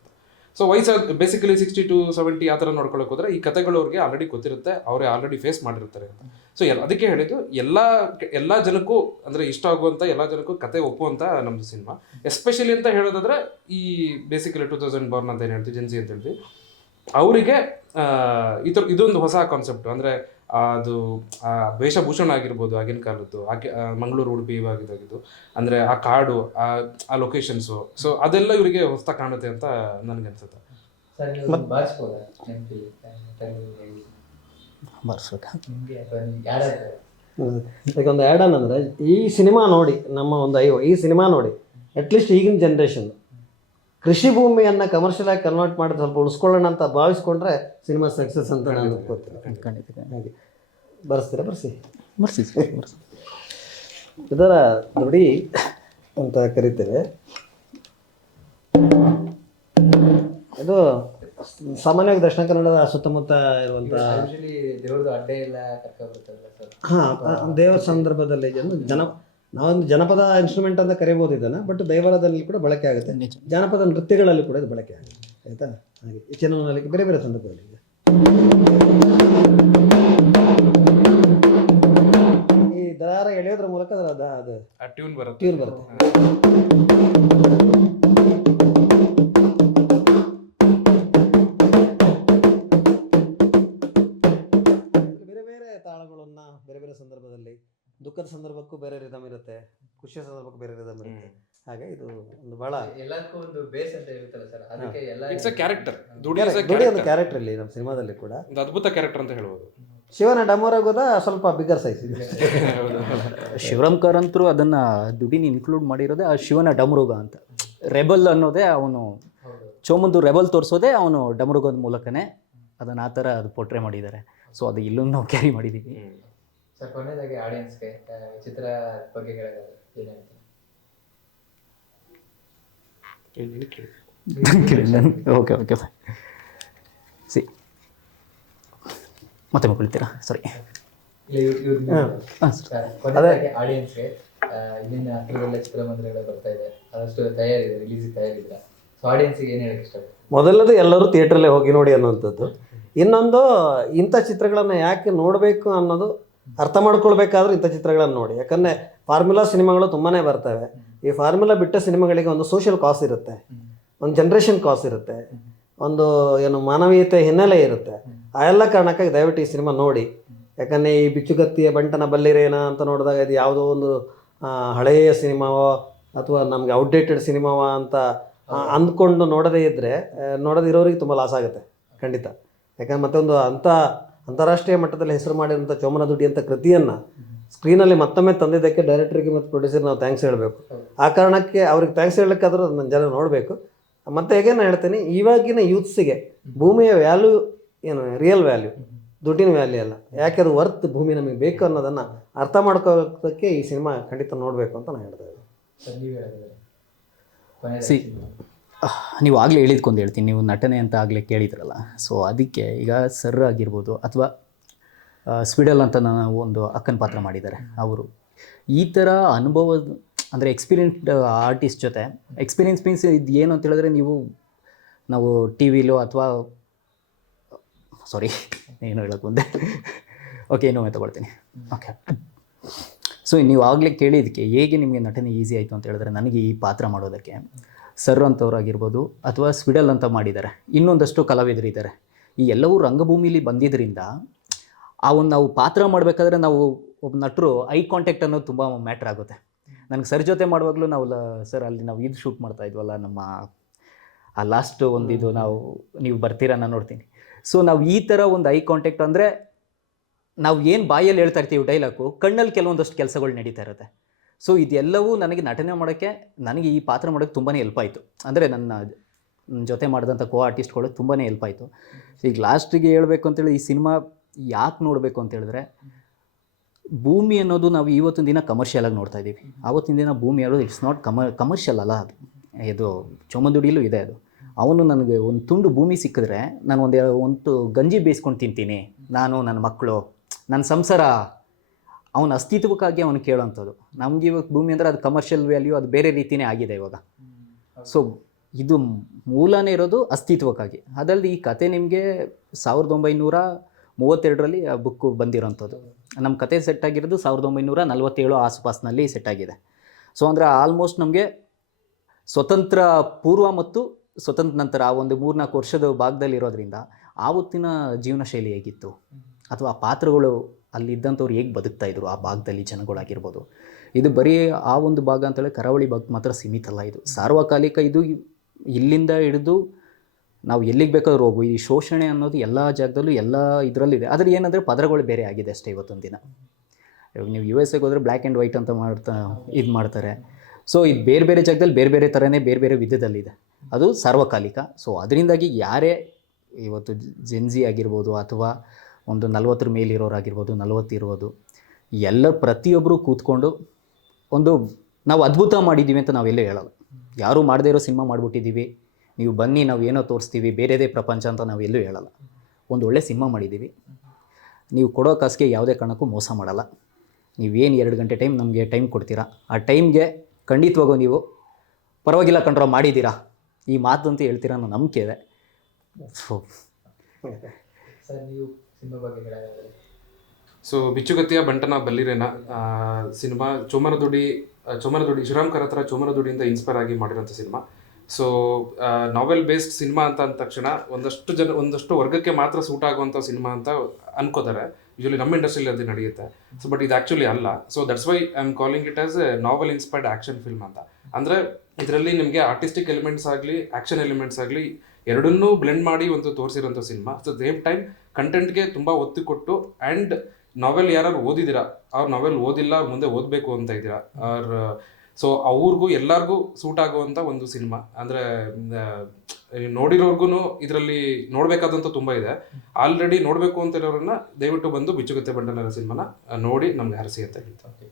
ಸೊ ವಯಸ್ಸು ಬೇಸಿಕಲಿ ಸಿಕ್ಸ್ಟಿ ಟು ಸೆವೆಂಟಿ ಆ ಥರ ನೋಡ್ಕೊಳ್ಳೋಕೆ ಹೋದರೆ ಈ ಕಥೆಗಳು ಅವ್ರಿಗೆ ಆಲ್ರೆಡಿ ಗೊತ್ತಿರುತ್ತೆ. ಅವರೇ ಆಲ್ರೆಡಿ ಫೇಸ್ ಮಾಡಿರ್ತಾರೆ ಸೊ ಎಲ್ಲ, ಅದಕ್ಕೆ ಹೇಳಿದ್ದು ಎಲ್ಲ ಎಲ್ಲ ಜನಕ್ಕೂ, ಅಂದರೆ ಇಷ್ಟ ಆಗುವಂಥ ಎಲ್ಲ ಜನಕ್ಕೂ ಕತೆ ಒಪ್ಪುವಂಥ ನಮ್ಮದು ಸಿನಿಮಾ. ಎಸ್ಪೆಷಲಿ ಅಂತ ಹೇಳೋದಾದ್ರೆ ಈ ಬೇಸಿಕಲಿ ಟೂ ತೌಸಂಡ್ ಬಾರ್ನ್ ಅಂತ ಏನು ಹೇಳ್ತೀವಿ ಜೆನ್ಸಿ ಅಂತ ಹೇಳ್ತೀವಿ. ಅವರಿಗೆ ಇದು ಇದೊಂದು ಹೊಸ ಕಾನ್ಸೆಪ್ಟ್ ಅಂದ್ರೆ ಅದು ಆ ವೇಷಭೂಷಣ ಆಗಿರ್ಬೋದು ಆಗಿನ ಕಾಲದ್ದು. ಆಕೆ ಆ, ಮಂಗಳೂರು ಉಡುಪಿ ಇವಾಗಿದ್ದಾಗಿದ್ದು. ಅಂದ್ರೆ ಆ ಕಾಡು ಆ ಆ ಲೊಕೇಶನ್ಸು ಸೊ ಅದೆಲ್ಲ ಇವರಿಗೆ ಹೊಸ ಕಾಣುತ್ತೆ ಅಂತ ನನಗೆ ನೀವು ಒಂದು ಆ್ಯಡ್ ಅಂದರೆ ಈ ಸಿನಿಮಾ ನೋಡಿ ನಮ್ಮ ಒಂದು ಐವ ಈ ಸಿನಿಮಾ ನೋಡಿ ಅಟ್ಲೀಸ್ಟ್ ಈಗಿನ ಜನ್ರೇಷನ್ ಕೃಷಿ ಭೂಮಿಯನ್ನು ಕಮರ್ಷಿಯಲ್ ಆಗಿ ಕನ್ವರ್ಟ್ ಮಾಡಿ ಸ್ವಲ್ಪ ಉಳಿಸ್ಕೊಳ್ಳೋಣ ಅಂತ ಭಾವಿಸ್ಕೊಂಡ್ರೆ ಸಿನಿಮಾ ಸಕ್ಸಸ್ ಅಂತ ನಾನು ಅನ್ಕೋತೀನಿ ಹಾಗೆ. ಬರ್ಸ್ತೀರಾ ಬರ್ಸಿ? ಬರ್ಸಿ ಸರ್ ಬರ್ಸಿ. ಇದರ ನುಡಿ ಅಂತ ಕರಿತೇವೆ. ಇದು ಸಾಮಾನ್ಯವಾಗಿ ದಕ್ಷಿಣ ಕನ್ನಡದ ಸುತ್ತಮುತ್ತ ಇರುವಂಥ ಯೂಶಲಿ ದೇವ್ರದ್ದು ಅಡ್ಡೆ ಎಲ್ಲ ಕರ್ಕೊಬರ್ತಲ್ಲ ಸರ್. ಹಾಂ ದೇವರ ಸಂದರ್ಭದಲ್ಲಿ ಜನ ಜನ ನಾವೊಂದು ಜನಪದ ಇನ್ಸ್ಟ್ರೂಮೆಂಟ್ ಅಂತ ಕರಿಬೋದು ಇದನ್ನು ಬಟ್ ದೈವರದಲ್ಲಿ ಕೂಡ ಬಳಕೆ ಆಗುತ್ತೆ. ನಿಜ. ಜಾನಪದ ನೃತ್ಯಗಳಲ್ಲಿ ಕೂಡ ಇದು ಬಳಕೆ ಆಗುತ್ತೆ. ಆಯಿತಾ? ಹಾಗೆ ಈ ಚಿನ್ನವನಲ್ಲಿ ಬೇರೆ ಬೇರೆ ಸಂದರ್ಭದಲ್ಲಿ ಇದೆ. ಈ ದಾರ ಎಳೆಯೋದ್ರ ಮೂಲಕ ಅದರ ಅದು ಆ ಟ್ಯೂನ್ ಬರುತ್ತೆ. ಟ್ಯೂನ್ ಬರುತ್ತೆ. ಸಂದರ್ಭಕ್ಕೂ ಬೇರೆ ರಿದಮ್ ಇರುತ್ತೆ ಖುಷಿಯ ಸಂದರ್ಭಕ್ಕೂ ಬೇರೆ ರಿದಮ್ ಇರುತ್ತೆ. ಹಾಗೆ ಇದು ಒಂದು ಬಹಳ ಎಲ್ಲದಕ್ಕೂ ಒಂದು ಬೇಸ್ ಅಂತ ಹೇಳ್ತಾರೆ ಸರ್ ಅದಕ್ಕೆ ಎಲ್ಲ ಇಟ್ಸ್ ಅ ಕ್ಯಾರೆಕ್ಟರ್ ದುಡಿ ಒಂದು ಕ್ಯಾರೆಕ್ಟರ್ ಇಲ್ಲಿ ನಮ್ಮ ಸಿನಿಮಾದಲ್ಲಿ ಕೂಡ. ಒಂದು ಅದ್ಭುತ ಕ್ಯಾರೆಕ್ಟರ್ ಅಂತ ಹೇಳ್ಬೋದು. ಶಿವನ ಡಮೋರಗೋದ ಸ್ವಲ್ಪ ಬಿಗರ್ ಸೈಜ್ ಇದೆ. ಶಿವರಾಮ್ ಅಂತರೂ ಅದನ್ನ ದುಡಿನ ಇನ್ಕ್ಲೂಡ್ ಮಾಡಿರೋದೇ ಆ ಶಿವನ ಡಮರುಗ ಅಂತ. ರೆಬಲ್ ಅನ್ನೋದೇ ಅವನು ಚೋಮಂದು ರೆಬಲ್ ತೋರಿಸೋದೇ ಅವನು ಡಮರುಗದ ಮೂಲಕನೇ ಅದನ್ನು ಆ ಥರ ಅದು ಪೋಟ್ರೆ ಮಾಡಿದ್ದಾರೆ. ಸೊ ಅದು ಇಲ್ಲೂ ನಾವು ಕ್ಯಾರಿ ಮಾಡಿದ್ದೀವಿ ಸರ್ ಕೊನೆಯದಾಗಿ ಆಡಿಯನ್ಸ್ಗೆ ಚಿತ್ರ ಬಗ್ಗೆ ಹೇಳೋದಾದ್ರೆ ಏನಂತ ಓಕೆ ಓಕೆ ಸಿ ಮತ್ತೆ ಮಕ್ಕಳ್ತೀರಾ? ಸಾರಿ ಆಡಿಯನ್ಸ್ಗೆ ಇಲ್ಲಿನ ಹತ್ತಿರದಲ್ಲ ಚಿತ್ರಮಂದಿರಗಳು ಬರ್ತಾ ಇದೆ. ಅದಷ್ಟು ತಯಾರಿದೆ ರಿಲೀಸ್ ತಯಾರಿದ್ರೆ ಸೊ ಆಡಿಯನ್ಸ್ಗೆ ಏನು ಹೇಳಕ್ಕೆ ಇಷ್ಟ ಮೊದಲದು ಎಲ್ಲರೂ ಥಿಯೇಟ್ರಲ್ಲೇ ಹೋಗಿ ನೋಡಿ ಅನ್ನೋಂಥದ್ದು ಇನ್ನೊಂದು ಇಂಥ ಚಿತ್ರಗಳನ್ನು ಯಾಕೆ ನೋಡಬೇಕು ಅನ್ನೋದು ಅರ್ಥ ಮಾಡ್ಕೊಳ್ಬೇಕಾದ್ರೂ ಇಂಥ ಚಿತ್ರಗಳನ್ನು ನೋಡಿ. ಯಾಕಂದರೆ ಫಾರ್ಮುಲಾ ಸಿನಿಮಾಗಳು ತುಂಬಾ ಬರ್ತವೆ. ಈ ಫಾರ್ಮುಲಾ ಬಿಟ್ಟ ಸಿನಿಮಾಗಳಿಗೆ ಒಂದು ಸೋಷಿಯಲ್ ಕಾಸ್ ಇರುತ್ತೆ. ಒಂದು ಜನ್ರೇಷನ್ ಕಾಸ್ ಇರುತ್ತೆ. ಒಂದು ಏನು ಮಾನವೀಯತೆ ಹಿನ್ನೆಲೆ ಇರುತ್ತೆ. ಆ ಎಲ್ಲ ಕಾರಣಕ್ಕಾಗಿ ದಯವಿಟ್ಟು ಈ ಸಿನಿಮಾ ನೋಡಿ. ಯಾಕಂದರೆ ಈ ಬಿಚ್ಚುಗತ್ತಿಯ ಬಂಟನ ಬಲ್ಲಿರೇನ ಅಂತ ನೋಡಿದಾಗ ಇದು ಯಾವುದೋ ಒಂದು ಹಳೆಯ ಸಿನಿಮಾವೋ ಅಥವಾ ನಮಗೆ ಔಟ್ಡೇಟೆಡ್ ಸಿನಿಮಾವ ಅಂತ ಅಂದ್ಕೊಂಡು ನೋಡದೇ ಇದ್ದರೆ ನೋಡದಿರೋರಿಗೆ ತುಂಬ ಲಾಸ್ ಆಗುತ್ತೆ. ಖಂಡಿತ. ಯಾಕಂದ್ರೆ ಮತ್ತೊಂದು ಅಂಥ ಅಂತಾರಾಷ್ಟ್ರೀಯ ಮಟ್ಟದಲ್ಲಿ ಹೆಸರು ಮಾಡಿರುವಂಥ ಚೋಮನ ದುಡ್ಡಿ ಅಂತ ಕೃತಿಯನ್ನು ಸ್ಕ್ರೀನಲ್ಲಿ ಮತ್ತೊಮ್ಮೆ ತಂದಿದ್ದಕ್ಕೆ ಡೈರೆಕ್ಟ್ರಿಗೆ ಮತ್ತು ಪ್ರೊಡ್ಯೂಸರ್ ನಾವು ಥ್ಯಾಂಕ್ಸ್ ಹೇಳಬೇಕು. ಆ ಕಾರಣಕ್ಕೆ ಅವ್ರಿಗೆ ಥ್ಯಾಂಕ್ಸ್ ಹೇಳಲಿಕ್ಕಾದ್ರೂ ನನ್ನ ಜನ ನೋಡಬೇಕು. ಮತ್ತು ಹೇಗೆ ನಾನು ಹೇಳ್ತೀನಿ ಇವಾಗಿನ ಯೂತ್ಸಿಗೆ ಭೂಮಿಯ ವ್ಯಾಲ್ಯೂ ಏನು ರಿಯಲ್ ವ್ಯಾಲ್ಯೂ ದುಡ್ಡಿನ ವ್ಯಾಲ್ಯೂ ಅಲ್ಲ. ಯಾಕೆ ಅದು ವರ್ತ್ ಭೂಮಿ ನಮಗೆ ಬೇಕು ಅನ್ನೋದನ್ನು ಅರ್ಥ ಮಾಡ್ಕೋದಕ್ಕೆ ಈ ಸಿನಿಮಾ ಖಂಡಿತ ನೋಡಬೇಕು ಅಂತ ನಾನು ಹೇಳ್ತಾ ಇದ್ದೀನಿ ಸಿ ನೀವು ಆಗಲೇ ಹೇಳಿದ್ಕೊಂಡು ಹೇಳ್ತೀನಿ. ನೀವು ನಟನೆ ಅಂತ ಆಗಲೇ ಕೇಳಿದ್ರಲ್ಲ. ಸೊ ಅದಕ್ಕೆ ಈಗ ಸರ್ ಆಗಿರ್ಬೋದು ಅಥವಾ ಸ್ವಿಡಲ್ ಅಂತ ನಾನು ಒಂದು ಅಕ್ಕನ ಪಾತ್ರ ಮಾಡಿದ್ದಾರೆ ಅವರು. ಈ ಥರ ಅನುಭವ ಅಂದರೆ ಎಕ್ಸ್ಪೀರಿಯನ್ಸ್ಡ್ ಆರ್ಟಿಸ್ಟ್ ಜೊತೆ ಎಕ್ಸ್ಪೀರಿಯನ್ಸ್ ಮೀನ್ಸ್ ಇದು ಏನು ಅಂತ ಹೇಳಿದ್ರೆ ನೀವು, ನಾವು ಟಿ ವಿಲೋ ಅಥವಾ ಸಾರಿ ಏನು ಹೇಳೋಕೆ ಮುಂದೆ. ಓಕೆ ಇನ್ನೊಮ್ಮೆ ತೊಗೊಳ್ತೀನಿ. ಓಕೆ ಸೊ ನೀವು ಆಗಲೇ ಕೇಳಿದ್ದಕ್ಕೆ ಹೇಗೆ ನಿಮಗೆ ನಟನೆ ಈಸಿ ಆಯಿತು ಅಂತ ಹೇಳಿದ್ರೆ ನನಗೆ ಈ ಪಾತ್ರ ಮಾಡೋದಕ್ಕೆ. ಸರ್ ಅಂತವರಾಗಿರ್ಬೋದು ಅಥವಾ ಸ್ವಿಡಲ್ ಅಂತ ಮಾಡಿದ್ದಾರೆ, ಇನ್ನೊಂದಷ್ಟು ಕಲಾವಿದರಿದ್ದಾರೆ. ಈ ಎಲ್ಲವೂ ರಂಗಭೂಮಿಲಿ ಬಂದಿದ್ದರಿಂದ ಆ ಒಂದು ನಾವು ಪಾತ್ರ ಮಾಡಬೇಕಾದ್ರೆ ನಾವು ಒಬ್ಬ ನಟರು ಐ ಕಾಂಟ್ಯಾಕ್ಟ್ ಅನ್ನೋದು ತುಂಬ ಮ್ಯಾಟ್ರ್ ಆಗುತ್ತೆ. ನನಗೆ ಸರ್ ಜೊತೆ ಮಾಡುವಾಗಲೂ ನಾವು ಸರ್ ಅಲ್ಲಿ ನಾವು ಇದು ಶೂಟ್ ಮಾಡ್ತಾ ಇದ್ವಲ್ಲ, ನಮ್ಮ ಆ ಲಾಸ್ಟ್ ಒಂದು ಇದು ನಾವು, ನೀವು ಬರ್ತೀರಾ ನಾನು ನೋಡ್ತೀನಿ. ಸೊ ನಾವು ಈ ಥರ ಒಂದು ಐ ಕಾಂಟ್ಯಾಕ್ಟ್ ಅಂದರೆ ನಾವು ಏನು ಬಾಯಲ್ಲಿ ಹೇಳ್ತಾ ಇರ್ತೀವಿ ಡೈಲಾಗು ಕಣ್ಣಲ್ಲಿ ಕೆಲವೊಂದಷ್ಟು ಕೆಲಸಗಳು ನಡೀತಾ ಇರುತ್ತೆ. ಸೊ ಇದೆಲ್ಲವೂ ನನಗೆ ನಟನೆ ಮಾಡೋಕ್ಕೆ, ನನಗೆ ಈ ಪಾತ್ರ ಮಾಡೋಕ್ಕೆ ತುಂಬಾ ಹೆಲ್ಪ್ ಆಯಿತು. ಅಂದರೆ ನನ್ನ ಜೊತೆ ಮಾಡಿದಂಥ ಕೋ ಆರ್ಟಿಸ್ಟ್ಗಳು ತುಂಬಾ ಹೆಲ್ಪ್ ಆಯಿತು. ಈಗ ಲಾಸ್ಟಿಗೆ ಹೇಳಬೇಕು ಅಂತೇಳಿ ಈ ಸಿನಿಮಾ ಯಾಕೆ ನೋಡಬೇಕು ಅಂತ ಹೇಳಿದ್ರೆ, ಭೂಮಿ ಅನ್ನೋದು ನಾವು ಇವತ್ತಿನ ದಿನ ಕಮರ್ಷಿಯಲ್ ಆಗಿ ನೋಡ್ತಾ ಇದ್ದೀವಿ. ಆವತ್ತಿನ ದಿನ ಭೂಮಿ ಅನ್ನೋದು ಇಟ್ಸ್ ನಾಟ್ ಕಮ ಕಮರ್ಷಿಯಲ್ ಅಲ್ಲ ಅದು. ಇದು ಚೊಮದುಡಿಲೂ ಇದೆ ಅದು. ಅವನು ನನಗೆ ಒಂದು ತುಂಡು ಭೂಮಿ ಸಿಕ್ಕಿದ್ರೆ ನಾನು ಒಂದು ಒಂದು ಗಂಜಿ ಬೇಯಿಸ್ಕೊಂಡು ತಿಂತೀನಿ. ನಾನು ನನ್ನ ಮಕ್ಕಳು ನನ್ನ ಸಂಸಾರ ಅವನ ಅಸ್ತಿತ್ವಕ್ಕಾಗಿ ಅವನು ಕೇಳುವಂಥದ್ದು. ನಮ್ಗೆ ಇವಾಗ ಭೂಮಿ ಅಂದರೆ ಅದು ಕಮರ್ಷಿಯಲ್ ವ್ಯಾಲ್ಯೂ ಅದು ಬೇರೆ ರೀತಿಯೇ ಆಗಿದೆ ಇವಾಗ. ಸೊ ಇದು ಮೂಲನೇ ಇರೋದು ಅಸ್ತಿತ್ವಕ್ಕಾಗಿ. ಅದರಲ್ಲಿ ಈ ಕತೆ ನಿಮಗೆ ಸಾವಿರದ ಒಂಬೈನೂರ ಮೂವತ್ತೆರಡರಲ್ಲಿ ಆ ಬುಕ್ಕು ಬಂದಿರೋಂಥದ್ದು. ನಮ್ಮ ಕತೆ ಸೆಟ್ ಆಗಿರೋದು ಸಾವಿರದ ಒಂಬೈನೂರ ನಲವತ್ತೇಳು ಆಸುಪಾಸಿನಲ್ಲಿ ಸೆಟ್ ಆಗಿದೆ. ಸೊ ಅಂದರೆ ಆಲ್ಮೋಸ್ಟ್ ನಮಗೆ ಸ್ವತಂತ್ರ ಪೂರ್ವ ಮತ್ತು ಸ್ವತಂತ್ರ ನಂತರ ಆ ಒಂದು ಮೂರ್ನಾಲ್ಕು ವರ್ಷದ ಭಾಗದಲ್ಲಿ ಇರೋದ್ರಿಂದ ಆವತ್ತಿನ ಜೀವನ ಶೈಲಿ ಹೇಗಿತ್ತು ಅಥವಾ ಆ ಪಾತ್ರಗಳು ಅಲ್ಲಿದ್ದಂಥವ್ರು ಹೇಗೆ ಬದುಕ್ತಾ ಇದ್ರು? ಆ ಭಾಗದಲ್ಲಿ ಜನಗಳಾಗಿರ್ಬೋದು. ಇದು ಬರೀ ಆ ಒಂದು ಭಾಗ ಅಂತೇಳಿ ಕರಾವಳಿ ಭಾಗ ಮಾತ್ರ ಸೀಮಿತ ಅಲ್ಲ ಇದು. ಸಾರ್ವಕಾಲಿಕ ಇದು ಇಲ್ಲಿಂದ ಹಿಡಿದು ನಾವು ಎಲ್ಲಿಗೆ ಬೇಕಾದ್ರೂ ಹೋಗು ಈ ಶೋಷಣೆ ಅನ್ನೋದು ಎಲ್ಲ ಜಾಗದಲ್ಲೂ ಎಲ್ಲ ಇದರಲ್ಲಿದೆ. ಆದರೆ ಏನಂದರೆ ಪದರಗಳು ಬೇರೆ ಆಗಿದೆ ಅಷ್ಟೇ ಇವತ್ತೊಂದು ದಿನ. ಇವಾಗ ನೀವು ಯು ಎಸ್ ಎಗೆ ಹೋದರೆ ಬ್ಲ್ಯಾಕ್ ಆ್ಯಂಡ್ ವೈಟ್ ಅಂತ ಮಾಡ್ತಾ ಇದು ಮಾಡ್ತಾರೆ. ಸೊ ಇದು ಬೇರೆ ಬೇರೆ ಜಾಗದಲ್ಲಿ ಬೇರೆ ಬೇರೆ ಥರನೇ ಬೇರೆ ಬೇರೆ ವಿಧದಲ್ಲಿದೆ. ಅದು ಸಾರ್ವಕಾಲಿಕ. ಸೊ ಅದರಿಂದಾಗಿ ಯಾರೇ ಇವತ್ತು ಜೆನ್ಜಿ ಆಗಿರ್ಬೋದು ಅಥವಾ ಒಂದು ನಲ್ವತ್ತರ ಮೇಲಿರೋರಾಗಿರ್ಬೋದು ನಲ್ವತ್ತಿರ್ಬೋದು ಎಲ್ಲ ಪ್ರತಿಯೊಬ್ಬರು ಕೂತ್ಕೊಂಡು ಒಂದು ನಾವು ಅದ್ಭುತ ಮಾಡಿದ್ದೀವಿ ಅಂತ ನಾವೆಲ್ಲೂ ಹೇಳಲ್ಲ. ಯಾರೂ ಮಾಡದೇ ಇರೋ ಸಿನಿಮಾ ಮಾಡಿಬಿಟ್ಟಿದ್ದೀವಿ. ನೀವು ಬನ್ನಿ, ನಾವು ಏನೋ ತೋರಿಸ್ತೀವಿ, ಬೇರೆದೇ ಪ್ರಪಂಚ ಅಂತ ನಾವು ಎಲ್ಲೂ ಹೇಳಲ್ಲ. ಒಂದು ಒಳ್ಳೆ ಸಿನಿಮಾ ಮಾಡಿದ್ದೀವಿ. ನೀವು ಕೊಡೋ ಕಾಸಿಗೆ ಯಾವುದೇ ಕಾರಣಕ್ಕೂ ಮೋಸ ಮಾಡಲ್ಲ. ನೀವೇನು ಎರಡು ಗಂಟೆ ಟೈಮ್ ನಮಗೆ ಟೈಮ್ ಕೊಡ್ತೀರಾ? ಆ ಟೈಮ್ಗೆ ಖಂಡಿತವಾಗೂ ನೀವು ಪರವಾಗಿಲ್ಲ ಕಂಡ್ರೋ ಮಾಡಿದ್ದೀರಾ? ಈ ಮಾತು ಅಂತ ಹೇಳ್ತೀರಾ ಅನ್ನೋ ನಂಬಿಕೆ ಇದೆ. ಸರ್, ನೀವು ಸಿನಿಮಾ ಬಗ್ಗೆ ಸೊ ಬಿಚ್ಚುಗತ್ತಿಯ ಬಂಟನ ಬಲ್ಲಿರೇನ ಸಿನಿಮಾ ಚೋಮರದುಡಿ ಚೋಮರದುಡಿ ಶಿವರಾಮ್ ಕರತ್ರ ಚೋಮರದುಡಿಯಿಂದ ಇನ್ಸ್ಪೈರ್ ಆಗಿ ಮಾಡಿರೋಂಥ cinema. So novel based cinema ಅಂತ ಅಂದ ತಕ್ಷಣ ಒಂದಷ್ಟು ಜನ, ಒಂದಷ್ಟು ವರ್ಗಕ್ಕೆ ಮಾತ್ರ ಸೂಟ್ ಆಗುವಂಥ ಸಿನಿಮಾ ಅಂತ ಅನ್ಕೋತಾರೆ. ಯೂಶಲಿ ನಮ್ಮ ಇಂಡಸ್ಟ್ರಿಯಲ್ಲಿ ಅದು ನಡೆಯುತ್ತೆ. ಸೊ ಬಟ್ ಇದು ಆ್ಯಕ್ಚುಲಿ ಅಲ್ಲ. So that's why I am calling it as a novel inspired action film ಅಂತ. ಅಂದರೆ ಇದರಲ್ಲಿ ನಿಮಗೆ ಆರ್ಟಿಸ್ಟಿಕ್ ಎಲಿಮೆಂಟ್ಸ್ ಆಗಲಿ ಆ್ಯಕ್ಷನ್ ಎಲಿಮೆಂಟ್ಸ್ ಆಗಲಿ ಎರಡನ್ನೂ ಬ್ಲೆಂಡ್ ಮಾಡಿ ಒಂದು ತೋರಿಸಿರೋಂಥ ಸಿನಿಮಾ. ಸೊ ಸೇಮ್ ಟೈಮ್ ಕಂಟೆಂಟ್ಗೆ ತುಂಬ ಒತ್ತು ಕೊಟ್ಟು ಆ್ಯಂಡ್ ನಾವೆಲ್ ಯಾರು ಓದಿದ್ದೀರಾ, ಅವ್ರು ನಾವೆಲ್ ಓದಿಲ್ಲ ಮುಂದೆ ಓದಬೇಕು ಅಂತ ಇದ್ದೀರಾ, ಅವ್ರ, ಸೊ ಅವ್ರಿಗೂ ಎಲ್ಲರಿಗೂ ಸೂಟ್ ಆಗುವಂಥ ಒಂದು ಸಿನಿಮಾ. ಅಂದರೆ ನೋಡಿರೋರ್ಗು ಇದರಲ್ಲಿ ನೋಡಬೇಕಾದಂಥ ತುಂಬ ಇದೆ. ಆಲ್ರೆಡಿ ನೋಡಬೇಕು ಅಂತ ಇರೋರನ್ನ ದಯವಿಟ್ಟು ಬಂದು ಬಿಚ್ಚುಗತ್ತೆ ಬಂಡನರ ಸಿನಿಮಾನ ನೋಡಿ ನಮ್ಗೆ ಹರಿಸಿ ಅಂತ ಹೇಳ್ತಾರೆ.